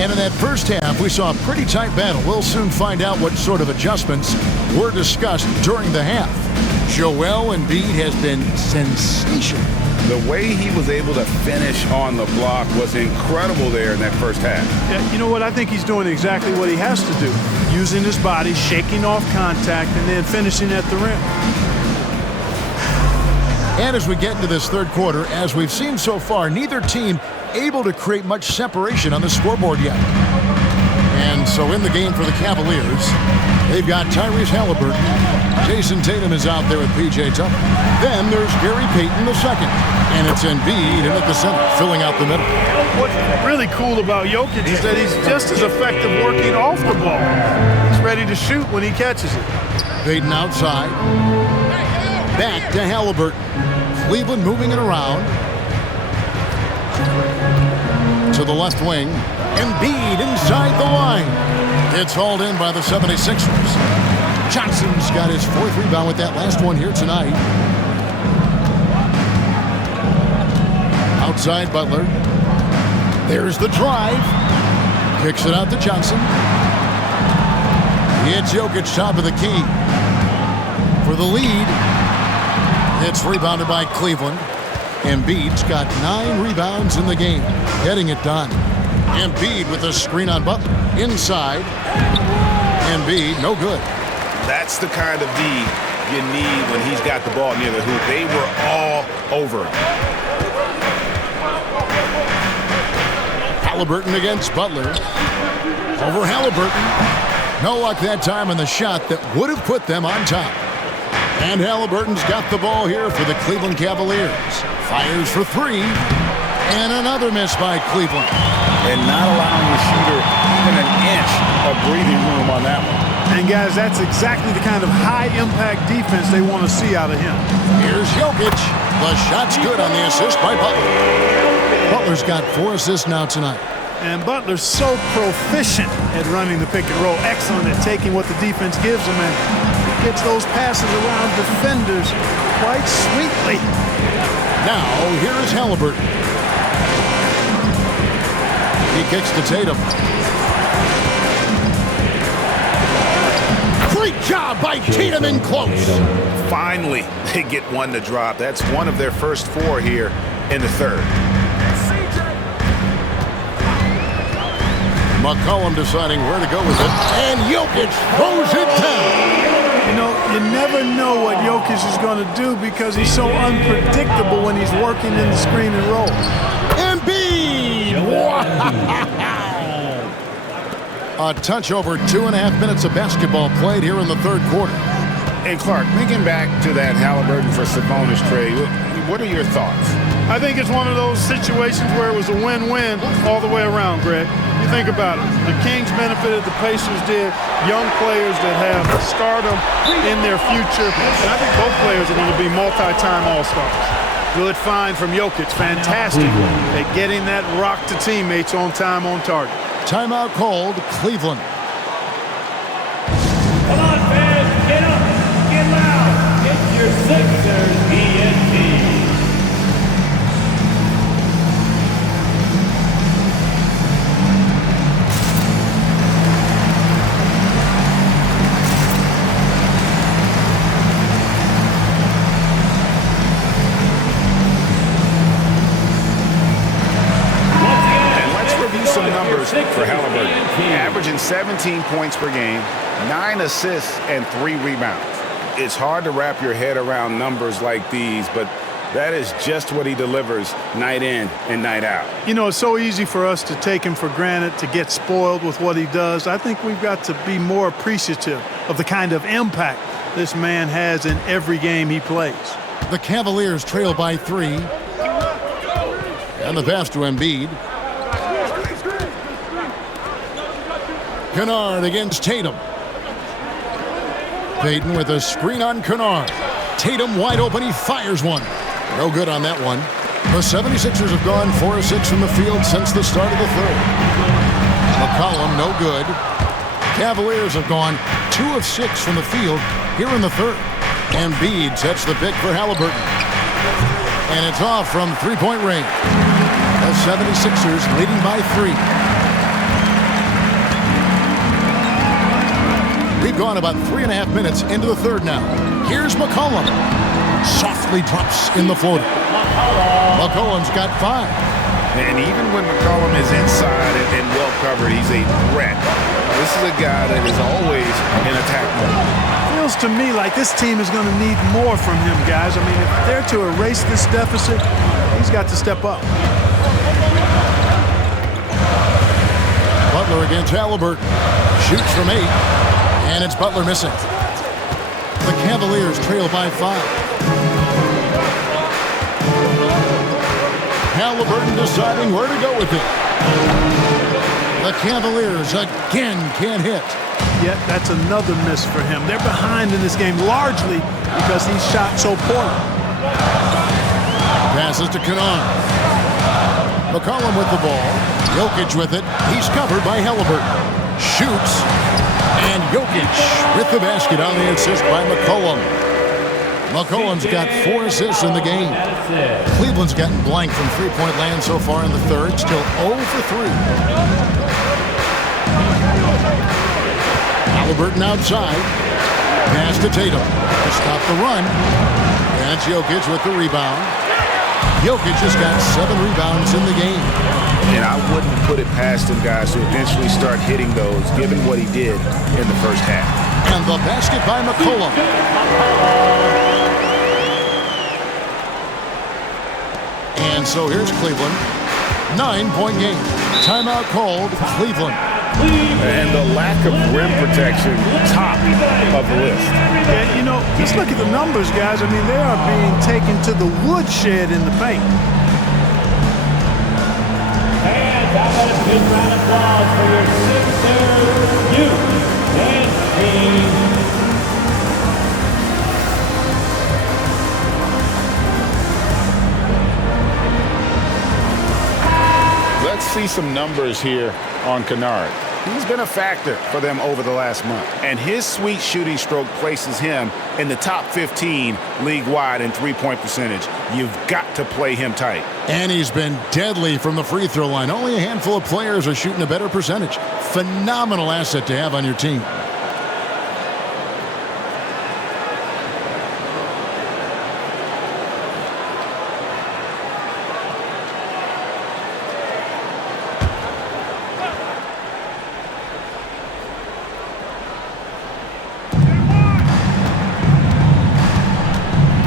And in that first half, we saw a pretty tight battle. We'll soon find out what sort of adjustments were discussed during the half. Joel Embiid has been sensational. The way he was able to finish on the block was incredible there in that first half. Yeah, you know what? I think he's doing exactly what he has to do. Using his body, shaking off contact, and then finishing at the rim. And as we get into this third quarter, as we've seen so far, neither team able to create much separation on the scoreboard yet. And so in the game for the Cavaliers, they've got Tyrese Halliburton. Jason Tatum is out there with P.J. Tucker. Then there's Gary Payton II. And it's Embiid in at the center, filling out the middle. What's really cool about Jokic is that he's just as effective working off the ball. He's ready to shoot when he catches it. Payton outside. Back to Halliburton. Cleveland moving it around. To the left wing. Embiid inside the line. It's hauled in by the 76ers. Johnson's got his fourth rebound with that last one here tonight. Outside Butler. There's the drive. Kicks it out to Johnson. It's Jokic top of the key. For the lead. It's rebounded by Cleveland. Embiid's got 9 rebounds in the game. Getting it done. Embiid with a screen on Butler. Inside. Embiid, no good. That's the kind of D you need when he's got the ball near the hoop. They were all over him. Halliburton against Butler. Over Halliburton. No luck that time on the shot that would have put them on top. And Halliburton's got the ball here for the Cleveland Cavaliers. Fires for 3. And another miss by Cleveland. And not allowing the shooter even an inch of breathing room on that one. And guys, that's exactly the kind of high-impact defense they want to see out of him. Here's Jokic. The shot's good on the assist by Butler. Butler's got 4 assists now tonight. And Butler's so proficient at running the pick and roll. Excellent at taking what the defense gives him and gets those passes around defenders quite sweetly. Now, here is Halliburton. He kicks to Tatum. Great job by Tatum in close. Finally, they get one to drop. That's one of their first 4 here in the third. McCollum deciding where to go with it. And Jokic throws it down. You know, you never know what Jokic is going to do because he's so unpredictable when he's working in the screen and roll. Embiid! Wow! A touch over 2.5 minutes of basketball played here in the third quarter. Hey, Clark, thinking back to that Halliburton for Sabonis trade, what are your thoughts? I think it's one of those situations where it was a win-win all the way around, Greg. You think about it. The Kings benefited, the Pacers did. Young players that have stardom in their future. And I think both players are going to be multi-time All-Stars. Good find from Jokic. Fantastic at getting that rock to teammates on time, on target. Timeout called, Cleveland. Come on, fans, get up, get loud. It's your Sixers ENT. 17 points per game, 9 assists, and 3 rebounds. It's hard to wrap your head around numbers like these, but that is just what he delivers night in and night out. You know, it's so easy for us to take him for granted, to get spoiled with what he does. I think we've got to be more appreciative of the kind of impact this man has in every game he plays. The Cavaliers trail by 3. And the pass to Embiid. Kennard against Tatum. Payton with a screen on Kennard. Tatum wide open. He fires one. No good on that one. The 76ers have gone 4 of 6 from the field since the start of the third. McCollum, no good. Cavaliers have gone 2 of 6 from the field here in the third. Embiid sets the pick for Halliburton. And it's off from three-point range. The 76ers leading by 3. We've gone about 3.5 minutes into the third now. Here's McCollum. Softly drops in the floater. McCollum's got 5. And even when McCollum is inside and well covered, he's a threat. This is a guy that is always in attack mode. Feels to me like this team is going to need more from him, guys. I mean, if they're to erase this deficit, he's got to step up. Butler against Halliburton. Shoots from 8. And it's Butler missing. The Cavaliers trail by 5. Halliburton deciding where to go with it. The Cavaliers again can't hit. Yet that's another miss for him. They're behind in this game largely because he shot so poorly. Passes to Kennard. McCollum with the ball. Jokic with it. He's covered by Halliburton. Shoots. And Jokic with the basket on the assist by McCollum. McCollum's got 4 assists in the game. Cleveland's gotten blank from three-point land so far in the third. Still 0 for 3. Halliburton outside. Pass to Tatum to stop the run. And it's Jokic with the rebound. Jokic has got 7 rebounds in the game. And I wouldn't put it past him, guys, to eventually start hitting those, given what he did in the first half. And the basket by McCollum. And so here's Cleveland. 9-point game. Timeout called Cleveland. And the lack of rim protection, top of the list. And, you know, just look at the numbers, guys. I mean, they are being taken to the woodshed in the paint. And how about a big round of applause for your Sixers youth and team. Let's see some numbers here on Kennard. He's been a factor for them over the last month, and his sweet shooting stroke places him in the top 15 league-wide in three-point percentage. You've got to play him tight. And he's been deadly from the free throw line. Only a handful of players are shooting a better percentage. Phenomenal asset to have on your team.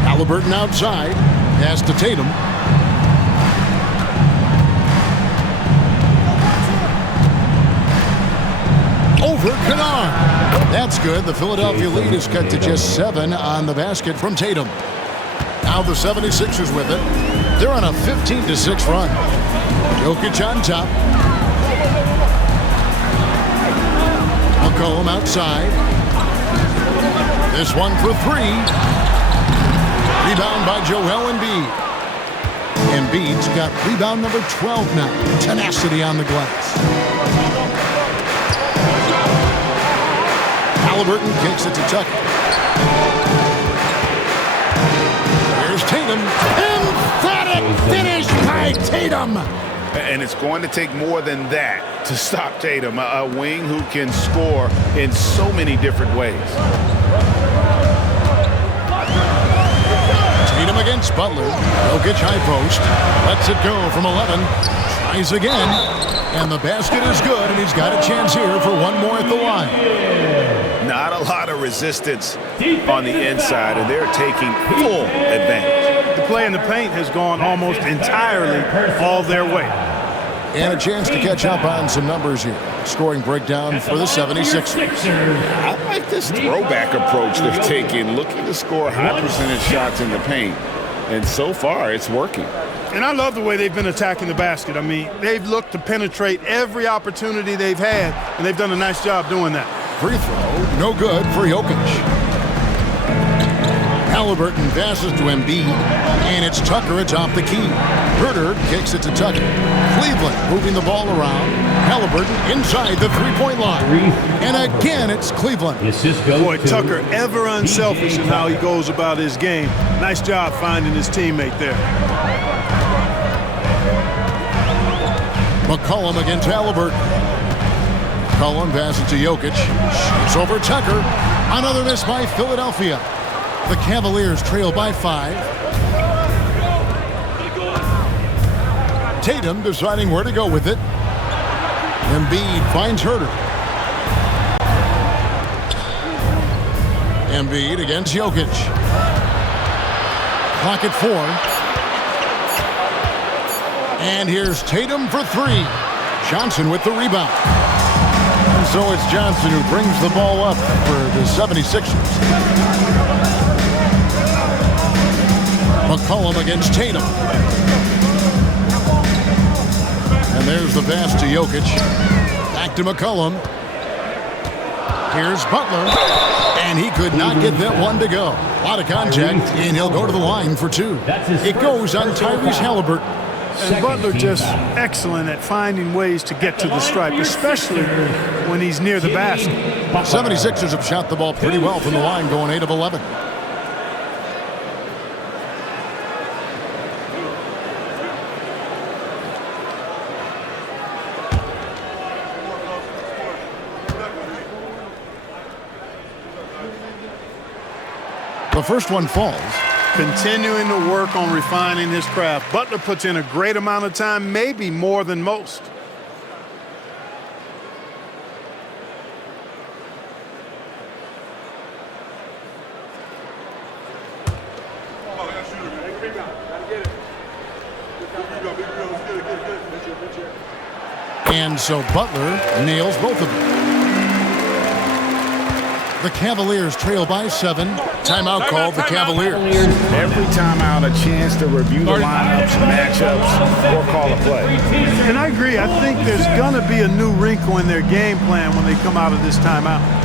Halliburton outside. Pass to Tatum. Over Kennard. That's good. The Philadelphia lead is cut to just 7 on the basket from Tatum. Now the 76ers with it. They're on a 15-6 run. Jokic on top. McCollum outside. This one for 3. Rebound by Joel Embiid. Embiid's got rebound number 12 now. Tenacity on the glass. Halliburton kicks it to Tucker. Here's Tatum. Emphatic finish by Tatum. And it's going to take more than that to stop Tatum, a wing who can score in so many different ways. Tatum against Butler. Jokic high post. Lets it go from 11. Tries again. And the basket is good, and he's got a chance here for one more at the line. Not a lot of resistance on the inside, and they're taking full advantage. The play in the paint has gone almost entirely all their way. And a chance to catch up on some numbers here. Scoring breakdown for the 76ers. I like this throwback approach they've taken, looking to score high percentage shots in the paint. And so far, it's working. And I love the way they've been attacking the basket. I mean, they've looked to penetrate every opportunity they've had, and they've done a nice job doing that. Free throw, no good for Jokic. Halliburton passes to Embiid, and it's Tucker atop the key. Herter kicks it to Tucker. Cleveland moving the ball around. Halliburton inside the three-point line. And again, it's Cleveland. Boy, Tucker ever unselfish in how he goes about his game. Nice job finding his teammate there. McCollum against Halliburton. McCollum passes to Jokic. Shoots over Tucker. Another miss by Philadelphia. The Cavaliers trail by 5. Tatum deciding where to go with it. Embiid finds Herter. Embiid against Jokic. Clock at 4. And here's Tatum for 3. Johnson with the rebound. And so it's Johnson who brings the ball up for the 76ers. McCollum against Tatum. And there's the pass to Jokic. Back to McCollum. Here's Butler. And he could not get that one to go. A lot of contact, and he'll go to the line for 2. It goes on Tyrese Halliburton. And Butler just excellent at finding ways to get to the stripe, especially when he's near the basket. 76ers have shot the ball pretty well from the line, going 8 of 11. The first one falls. Continuing to work on refining his craft. Butler puts in a great amount of time, maybe more than most. And so Butler nails both of them. The Cavaliers trail by 7. Timeout called the Cavaliers. Every timeout, a chance to review the lineups, matchups, or call a play. And I agree. I think there's going to be a new wrinkle in their game plan when they come out of this timeout.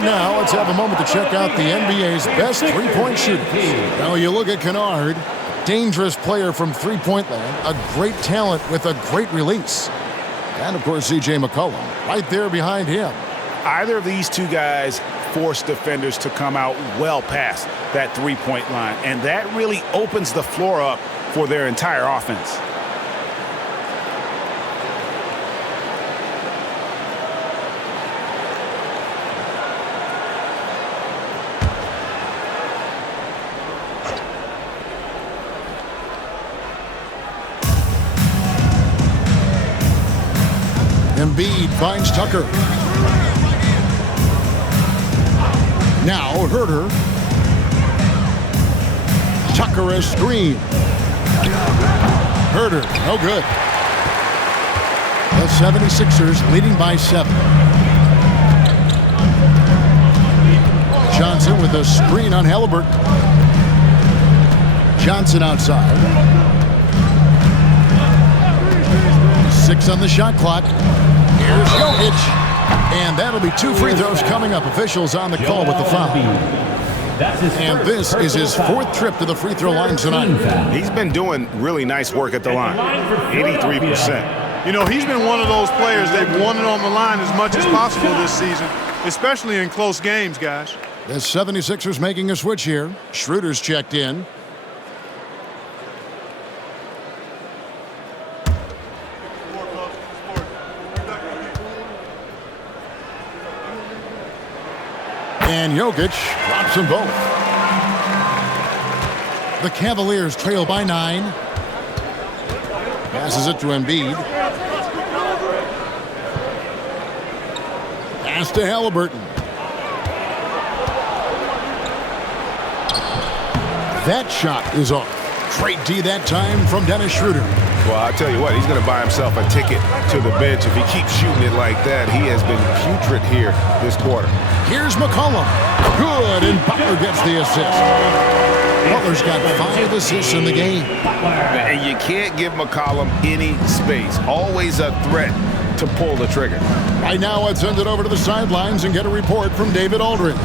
Now let's have a moment to check out the NBA's best three-point shooters. Now you look at Kennard, dangerous player from three-point land, a great talent with a great release. And of course, C.J. McCollum right there behind him. Either of these two guys force defenders to come out well past that three-point line, and that really opens the floor up for their entire offense. Embiid finds Tucker. Now Herter. Tucker a screen. Herter, no good. The 76ers leading by 7. Johnson with a screen on Halliburton. Johnson outside. 6 on the shot clock. Here's Jokic. And that'll be 2 free throws coming up. Officials on the call with the foul. And this is his 4th trip to the free throw line tonight. He's been doing really nice work at the line. 83%. You know, he's been one of those players they've wanted on the line as much as possible this season. especially in close games, guys. The 76ers making a switch here. Schroeder's checked in. And Jokic drops them both. The Cavaliers trail by 9. Passes it to Embiid. Pass to Halliburton. That shot is off. Great D that time from Dennis Schroeder. Well, I'll tell you what, he's going to buy himself a ticket to the bench if he keeps shooting it like that. He has been putrid here this quarter. Here's McCollum. Good, and Butler gets the assist. Butler's got 5 assists in the game. And you can't give McCollum any space. Always a threat to pull the trigger. Right now, let's send it over to the sidelines and get a report from David Aldridge.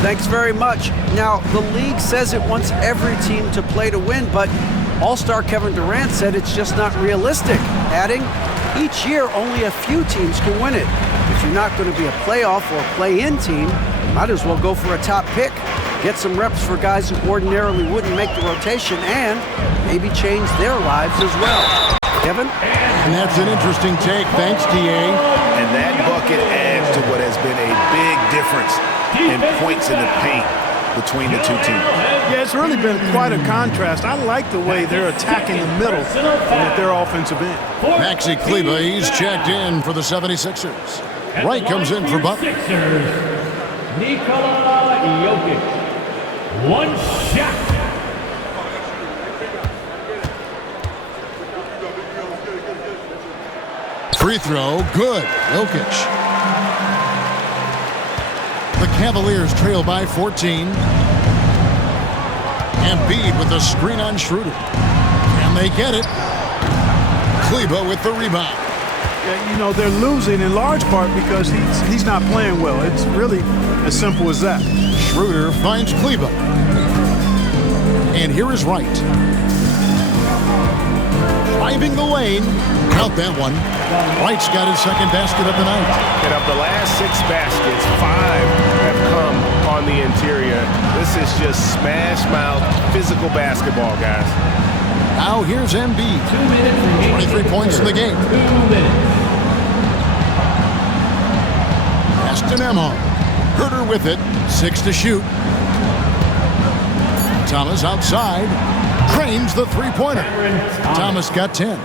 Thanks very much. Now, the league says it wants every team to play to win, but All-Star Kevin Durant said it's just not realistic, adding, each year only a few teams can win it. If you're not going to be a playoff or play-in team, you might as well go for a top pick. Get some reps for guys who ordinarily wouldn't make the rotation and maybe change their lives as well. Kevin? And that's an interesting take. Thanks, D.A. And that bucket adds to what has been a big difference in points in the paint between the two teams. Yeah, it's really been quite a contrast. I like the way they're attacking the middle with their offensive end. Maxi Kleber, he's checked in for the 76ers. Wright comes in for Butler. Nikola Jokic. One shot. Free throw, good. Jokic. The Cavaliers trail by 14. Embiid with the screen on Schroeder. Can they get it? Kleber with the rebound. Yeah, you know, they're losing in large part because he's not playing well. It's really as simple as that. Schroeder finds Kleber. And here is Wright. Driving the lane. Count that one. Wright's got his second basket of the night. And of the last 6 baskets, 5 have come on the interior. This is just smash mouth physical basketball, guys. Now here's Embiid. 23 points in the game. 2 minutes. Pass to Nembhard. Herter with it. 6 to shoot. Thomas outside. Cranes the three-pointer. Thomas got 10.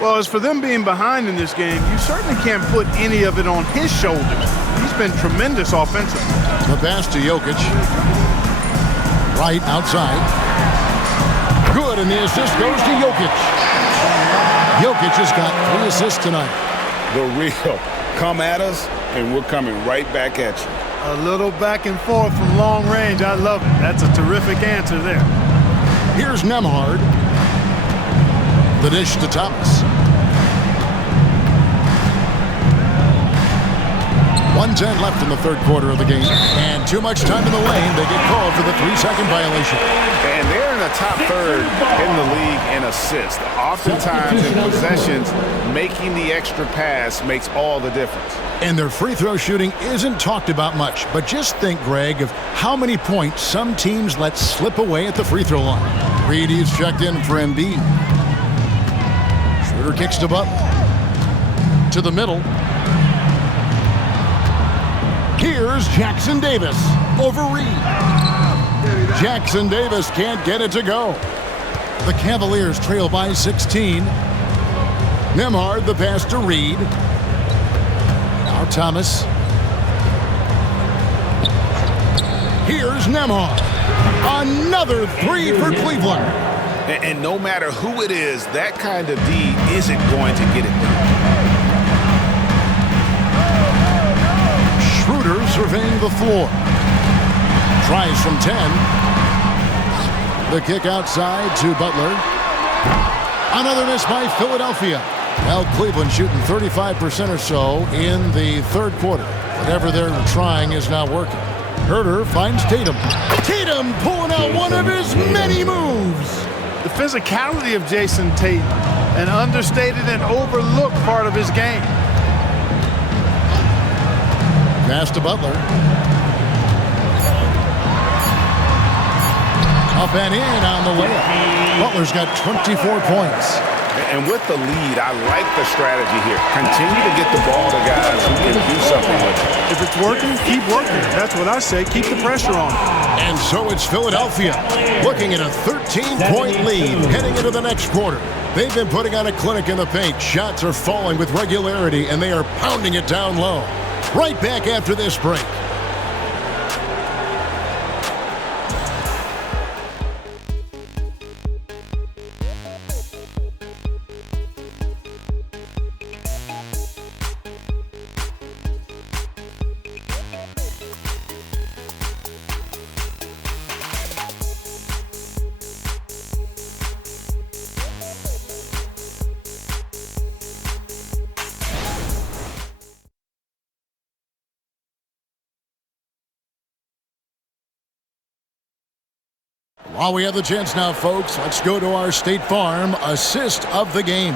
Well, as for them being behind in this game, you certainly can't put any of it on his shoulders. He's been tremendous offensively. The pass to Jokic. Right outside. Good, and the assist goes to Jokic. Jokic has got 3 assists tonight. The real come at us, and we're coming right back at you. A little back and forth from long range. I love it. That's a terrific answer there. Here's Nembhard. The dish to Thomas. 1:10 left in the third quarter of the game. And too much time in the lane. They get called for the 3-second violation. And they're in the top third in the league in assists. Oftentimes in possessions, making the extra pass makes all the difference. And their free throw shooting isn't talked about much. But just think, Greg, of how many points some teams let slip away at the free throw line. Reed is checked in for Embiid. Schroeder kicks to Butler. To the middle. Here's Jackson Davis over Reed. Jackson Davis can't get it to go. The Cavaliers trail by 16. Nembhard the pass to Reed. Now Thomas. Here's Nembhard. Another 3 for Cleveland. And no matter who it is, that kind of D isn't going to get it done. Schroeder surveying the floor. Tries from 10. The kick outside to Butler. Another miss by Philadelphia. Well, Cleveland shooting 35% or so in the third quarter. Whatever they're trying is not working. Herter finds Tatum. Tatum pulling out one of his many moves. The physicality of Jason Tatum, an understated and overlooked part of his game. Pass to Butler. Up and in on the layup. Butler's got 24 points. And with the lead, I like the strategy here. Continue to get the ball to guys who can do something with it. If it's working, keep working. That's what I say. Keep the pressure on. And so it's Philadelphia looking at a 13-point lead heading into the next quarter. They've been putting on a clinic in the paint. Shots are falling with regularity, and they are pounding it down low. Right back after this break. While we have the chance now, folks, let's go to our State Farm assist of the game.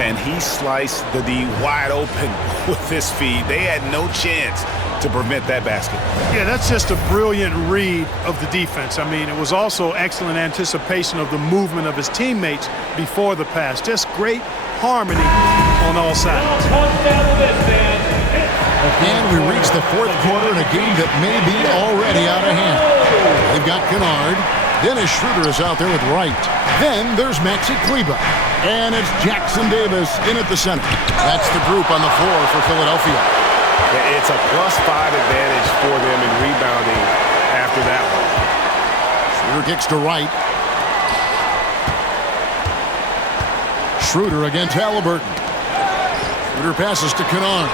And he sliced the D wide open with his feed. They had no chance to prevent that basket. Yeah, that's just a brilliant read of the defense. I mean, it was also excellent anticipation of the movement of his teammates before the pass. Just great harmony on all sides. And we reach the fourth quarter in a game that may be already out of hand. They've got Kennard. Dennis Schroeder is out there with Wright. Then there's Maxi Kleber. And it's Jackson Davis in at the center. That's the group on the floor for Philadelphia. It's a +5 advantage for them in rebounding after that one. Schroeder kicks to Wright. Schroeder against Halliburton. Schroeder passes to Kennard.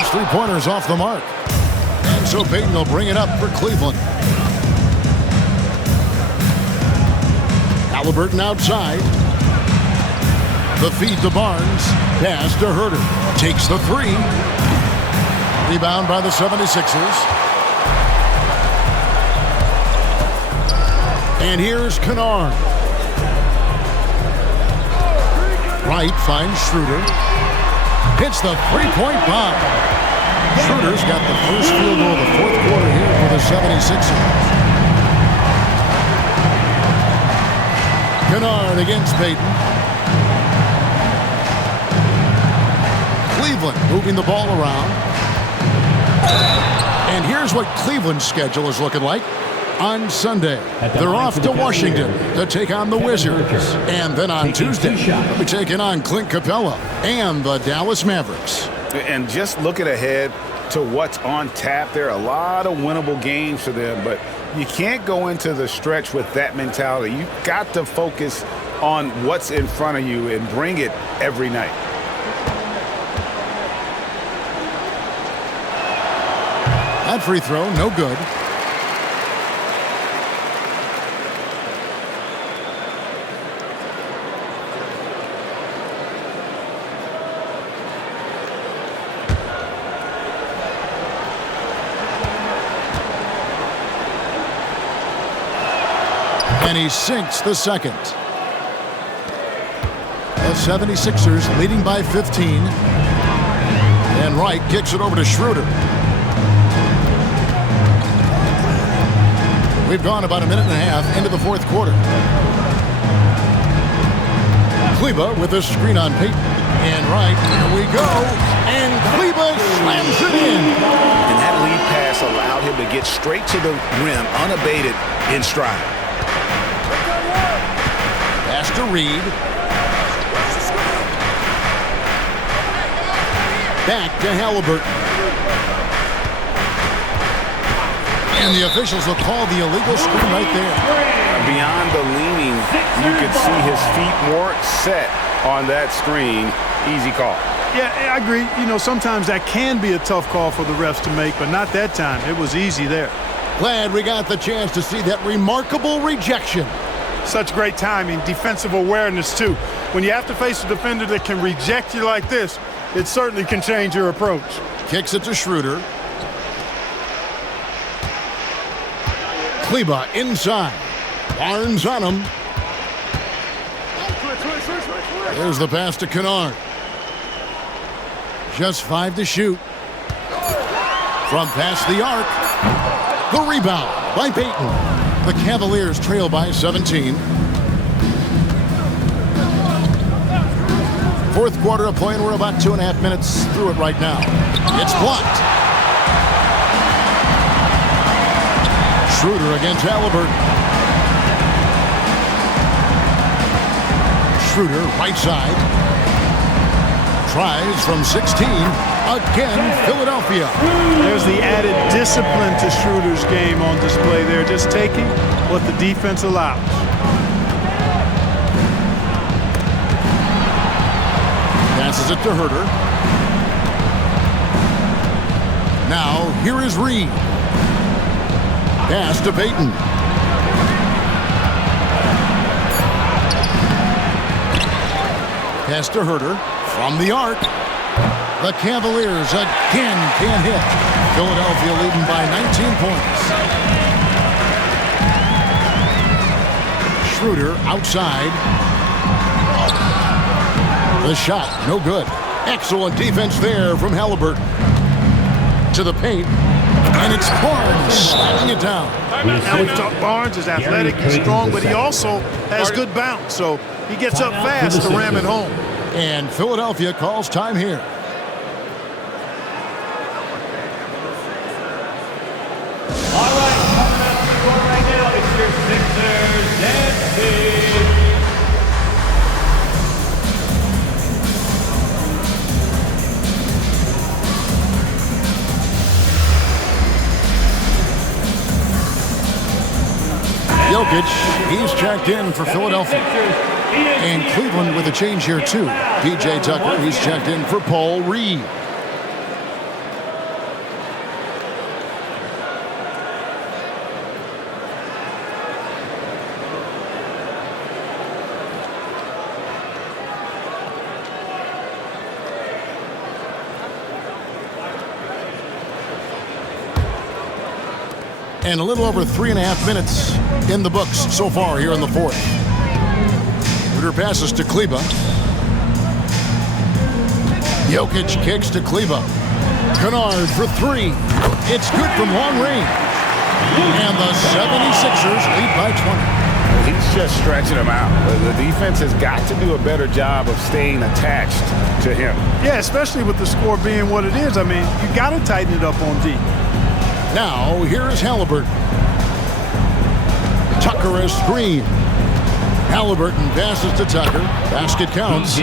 His three-pointer's off the mark. And so Payton will bring it up for Cleveland. Halliburton outside. The feed to Barnes. Pass to Herter. Takes the three. Rebound by the 76ers. And here's Kennard. Wright finds Schroeder. Hits the three-point bomb. Schroeder's got the first field goal of the fourth quarter here for the 76ers. Kennard against Payton. Cleveland moving the ball around. And here's what Cleveland's schedule is looking like. On Sunday, they're off to Washington to take on the Wizards. And then on Tuesday, they'll be taking on Clint Capella and the Dallas Mavericks. And just looking ahead to what's on tap, there are a lot of winnable games for them, but you can't go into the stretch with that mentality. You've got to focus on what's in front of you and bring it every night. That free throw, no good. And he sinks the second. The 76ers leading by 15. And Wright kicks it over to Schroeder. We've gone about a minute and a half into the fourth quarter. Kleber with a screen on Payton. And Wright, here we go. And Kleber slams it in. And that lead pass allowed him to get straight to the rim unabated in stride. Pass to Reed. Back to Halliburton. And the officials will call the illegal screen right there. Beyond the leaning, you could see his feet more set on that screen. Easy call. Yeah, I agree. You know, sometimes that can be a tough call for the refs to make, but not that time. It was easy there. Glad we got the chance to see that remarkable rejection. Such great timing, defensive awareness, too. When you have to face a defender that can reject you like this, it certainly can change your approach. Kicks it to Schroeder. Kleber inside. Barnes on him. There's the pass to Kennard. Just 5 to shoot. from past the arc. The rebound by Payton. The Cavaliers trail by 17. Fourth quarter of play, and we're about 2.5 minutes through it right now. It's blocked. Schroeder against Halliburton. Schroeder, right side. Tries from 16. Again, Philadelphia. There's the added discipline to Schroeder's game on display there. Just taking what the defense allows. Passes it to Herter. Now, here is Reed. Pass to Payton. Pass to Herter from the arc. The Cavaliers again can't hit. Philadelphia leading by 19 points. Schroeder outside. The shot, no good. Excellent defense there from Halliburton. To the paint. And it's Barnes slamming it down. Now we've talked Barnes is athletic, he's strong, but he also has good bounce. So he gets up fast to ram it home. And Philadelphia calls time here. All right, coming up to score right now, it's your Sixers and Kings. Jokic, he's checked in for Philadelphia. And Cleveland with a change here too. P.J. Tucker, he's checked in for Paul Reed. And a little over 3.5 minutes in the books so far here in the fourth. Herter passes to Kleba. Jokic kicks to Kleba. Kennard for three. It's good from long range. And the 76ers lead by 20. He's just stretching him out. The defense has got to do a better job of staying attached to him. Yeah, especially with the score being what it is. I mean, you got to tighten it up on D. Now, here is Halliburton. Tucker has screen. Halliburton passes to Tucker. Basket counts.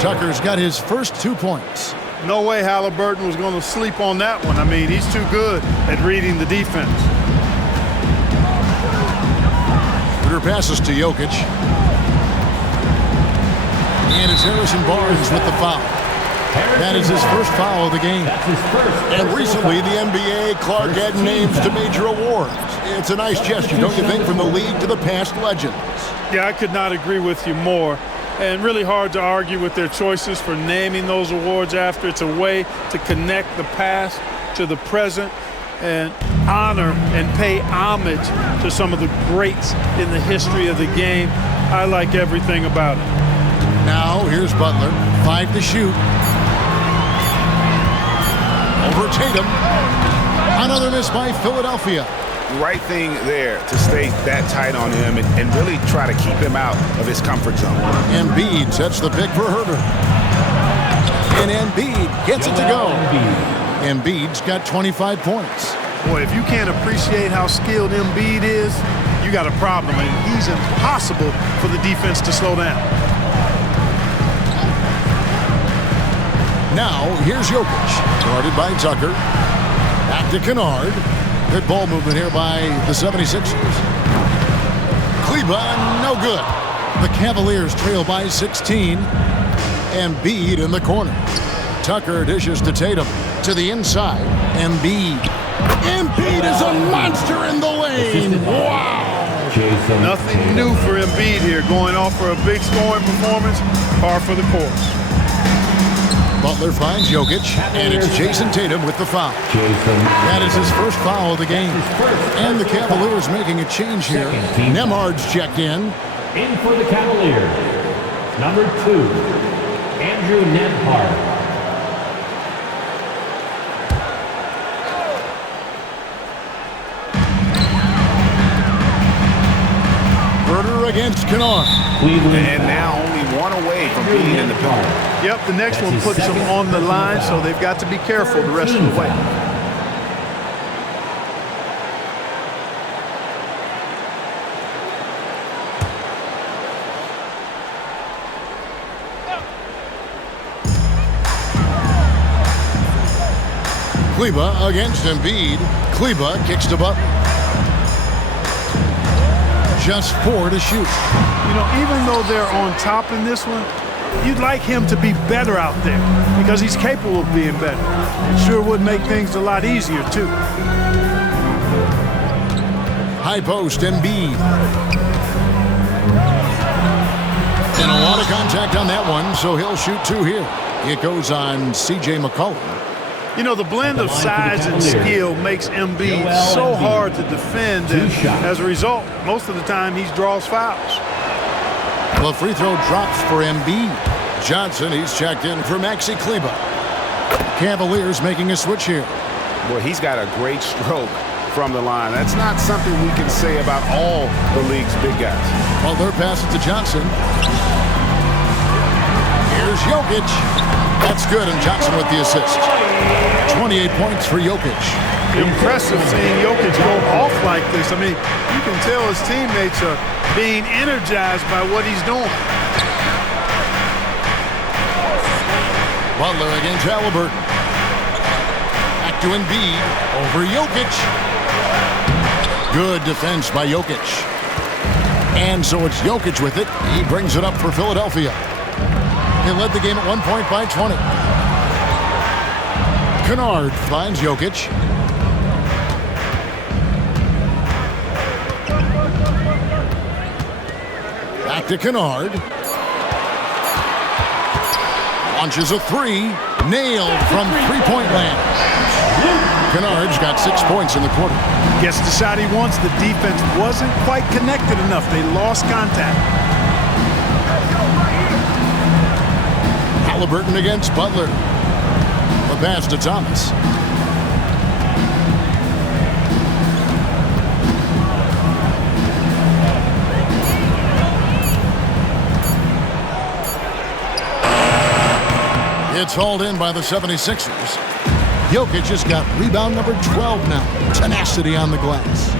Tucker's got his first 2 points. No way Halliburton was going to sleep on that one. I mean, he's too good at reading the defense. Herter passes to Jokic. And it's Harrison Barnes with the foul. That is his first foul of the game. And recently, the NBA, Clark had names to major awards. It's a nice gesture, don't you think, from the league to the past legends? Yeah, I could not agree with you more. And really hard to argue with their choices for naming those awards after. It's a way to connect the past to the present and honor and pay homage to some of the greats in the history of the game. I like everything about it. Now, here's Butler. 5 to shoot. Over Tatum. Another miss by Philadelphia. Right thing there to stay that tight on him and really try to keep him out of his comfort zone. Embiid sets the pick for Herter. And Embiid gets it to go. Embiid's got 25 points. Boy, if you can't appreciate how skilled Embiid is, you got a problem. And he's impossible for the defense to slow down. Now, here's Jokic. Guarded by Tucker. Back to Kennard. Good ball movement here by the 76ers. Kleba, no good. The Cavaliers trail by 16. Embiid in the corner. Tucker dishes to Tatum. To the inside. Embiid. Embiid is a monster in the lane. Wow. Nothing new for Embiid here. Going off for a big scoring performance. Par for the course. Butler finds Jokic, and it's Jason Tatum with the foul. That is his first foul of the game. And the Cavaliers making a change here. Nemhard's checked in. In for the Cavaliers, number 2, Andrew Nemhard. Kennard. And now only one away from being in the penalty. Yep, the next one puts them on the line, so they've got to be careful the rest of the way. Kleba against Embiid. Kleba kicks to Butler. Just 4 to shoot. You know, even though they're on top in this one, you'd like him to be better out there because he's capable of being better. It sure would make things a lot easier, too. High post, Embiid. And a lot of contact on that one, so he'll shoot 2 here. It goes on C.J. McCollum. You know, the blend of size and skill makes Embiid so hard to defend, and as a result, most of the time he draws fouls. The free throw drops for Embiid. Johnson, he's checked in for Maxi Kleba. Cavaliers making a switch here. Well, he's got a great stroke from the line. That's not something we can say about all the league's big guys. Butler passes to Johnson. Here's Jokic. That's good, and Johnson with the assist. 28 points for Jokic. Impressive seeing Jokic go off like this. I mean, you can tell his teammates are being energized by what he's doing. Butler against Halliburton. Back to Embiid. Over Jokic. Good defense by Jokic. And so it's Jokic with it. He brings it up for Philadelphia. They led the game at 1 point by 20. Kennard finds Jokic. Back to Kennard. Launches a 3. Nailed from three-point land. Kennard's got 6 points in the quarter. Gets the shot he wants. The defense wasn't quite connected enough. They lost contact. Halliburton against Butler. The pass to Thomas. It's hauled in by the 76ers. Jokic has got rebound number 12 now. Tenacity on the glass.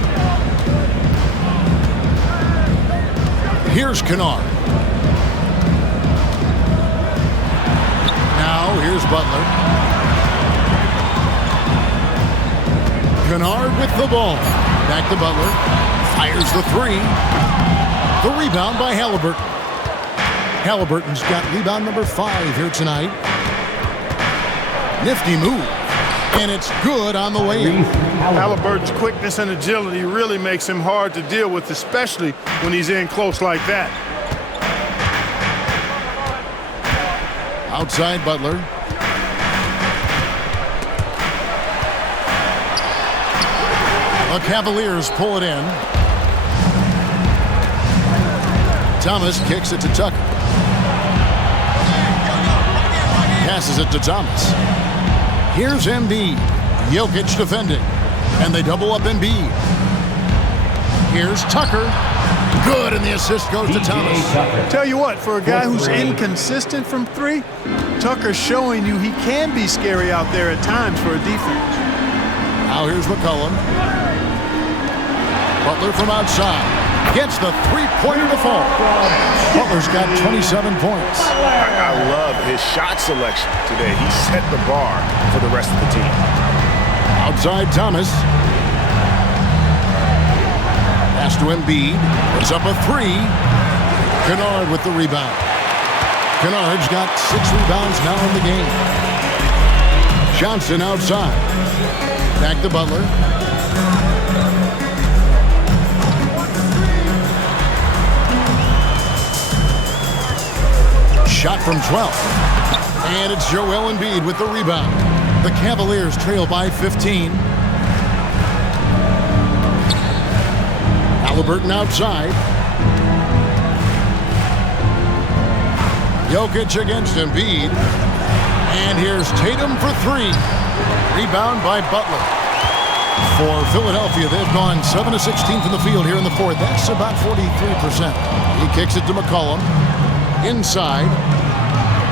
Here's Kennard. Now here's Butler. Kennard with the ball. Back to Butler. Fires the 3. The rebound by Halliburton. Halliburton's got rebound number 5 here tonight. Nifty move. And it's good on the way in. Halliburton's quickness and agility really makes him hard to deal with, especially when he's in close like that. Outside Butler. The Cavaliers pull it in. Thomas kicks it to Tucker. Passes it to Thomas. Here's Embiid. Jokic defending. And they double up Embiid. Here's Tucker. Good, and the assist goes to Thomas. Tell you what, for a guy who's inconsistent from 3, Tucker's showing you he can be scary out there at times for a defense. Now here's McCollum. Butler from outside. Gets the three-pointer to fall. Butler's got 27 points. I love his shot selection today. He set the bar for the rest of the team. Outside Thomas. Pass to Embiid. Puts up a 3. Kennard with the rebound. Kennard's got 6 rebounds now in the game. Johnson outside. Back to Butler. Shot from 12. And it's Joel Embiid with the rebound. The Cavaliers trail by 15. Halliburton outside. Jokic against Embiid. And here's Tatum for 3. Rebound by Butler. For Philadelphia, they've gone 7 of 16 from the field here in the fourth. That's about 43%. He kicks it to McCollum. Inside.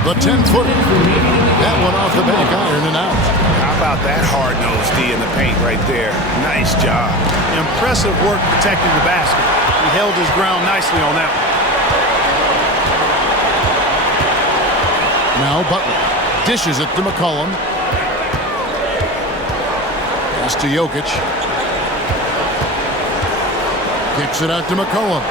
The 10-footer. That one off the back iron and out. How about that hard-nosed D in the paint right there? Nice job. Impressive work protecting the basket. He held his ground nicely on that one. Now Butler dishes it to McCollum. Pass to Jokic. Kicks it out to McCollum.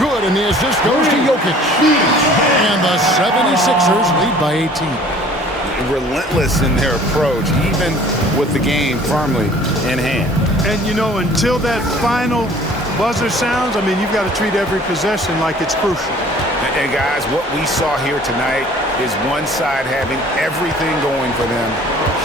Good, and the assist goes to Jokic. And the 76ers lead by 18. Relentless in their approach, even with the game firmly in hand. And, you know, until that final buzzer sounds, I mean, you've got to treat every possession like it's crucial. And guys, what we saw here tonight is one side having everything going for them.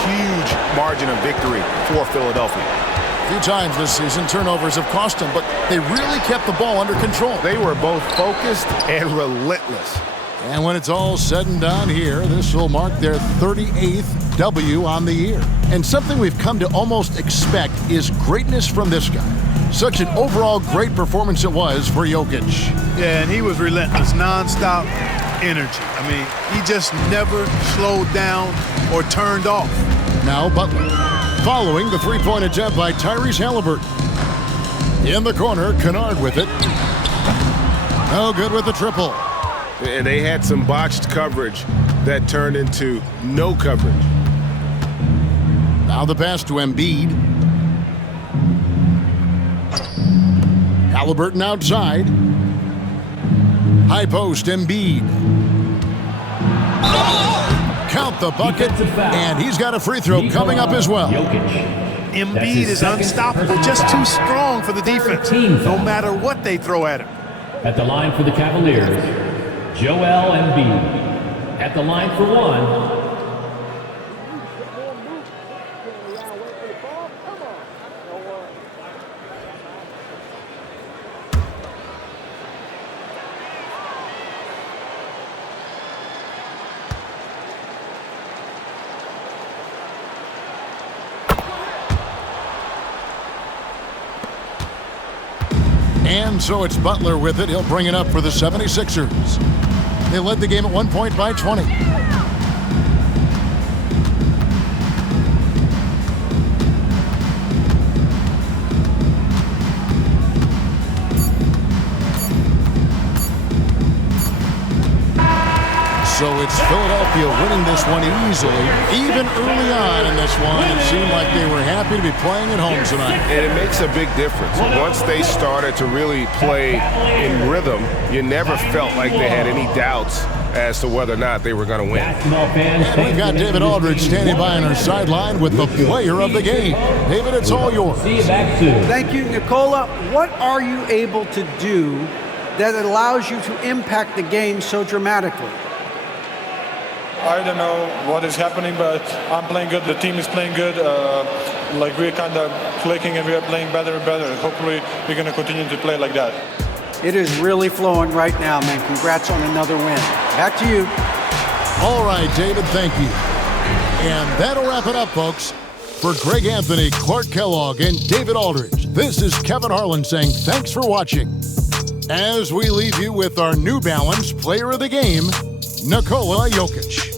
Huge margin of victory for Philadelphia. A few times this season, turnovers have cost them, but they really kept the ball under control. They were both focused and relentless. And when it's all said and done here, this will mark their 38th W on the year. And something we've come to almost expect is greatness from this guy. Such an overall great performance it was for Jokic. Yeah, and he was relentless, nonstop energy. I mean, he just never slowed down or turned off. Now Butler, following the three-point attempt by Tyrese Halliburton. In the corner, Kennard with it. No good with the triple. And they had some botched coverage that turned into no coverage. Now the pass to Embiid. Halliburton outside. High post, Embiid. Count the bucket, and he's got a free throw coming up as well. Embiid is unstoppable, just too strong for the defense, no matter what they throw at him. At the line for the Cavaliers, Joel Embiid. At the line for one, And so it's Butler with it. He'll bring it up for the 76ers. They led the game at 1 point by 20. So it's Philadelphia winning this one easily. Even early on in this one, it seemed like they were happy to be playing at home tonight. And it makes a big difference. Once they started to really play in rhythm, you never felt like they had any doubts as to whether or not they were going to win. And we've got David Aldridge standing by on our sideline with the player of the game. David, it's all yours. see you back soon. Thank you, Nicola. What are you able to do that allows you to impact the game so dramatically? I don't know what is happening, but I'm playing good. The team is playing good. Like we're kind of clicking and we're playing better and better. Hopefully we're going to continue to play like that. It is really flowing right now, man. Congrats on another win. Back to you. All right, David, thank you. And that'll wrap it up, folks. For Greg Anthony, Clark Kellogg, and David Aldridge, this is Kevin Harlan saying thanks for watching. As we leave you with our New Balance Player of the Game, Nikola Jokic.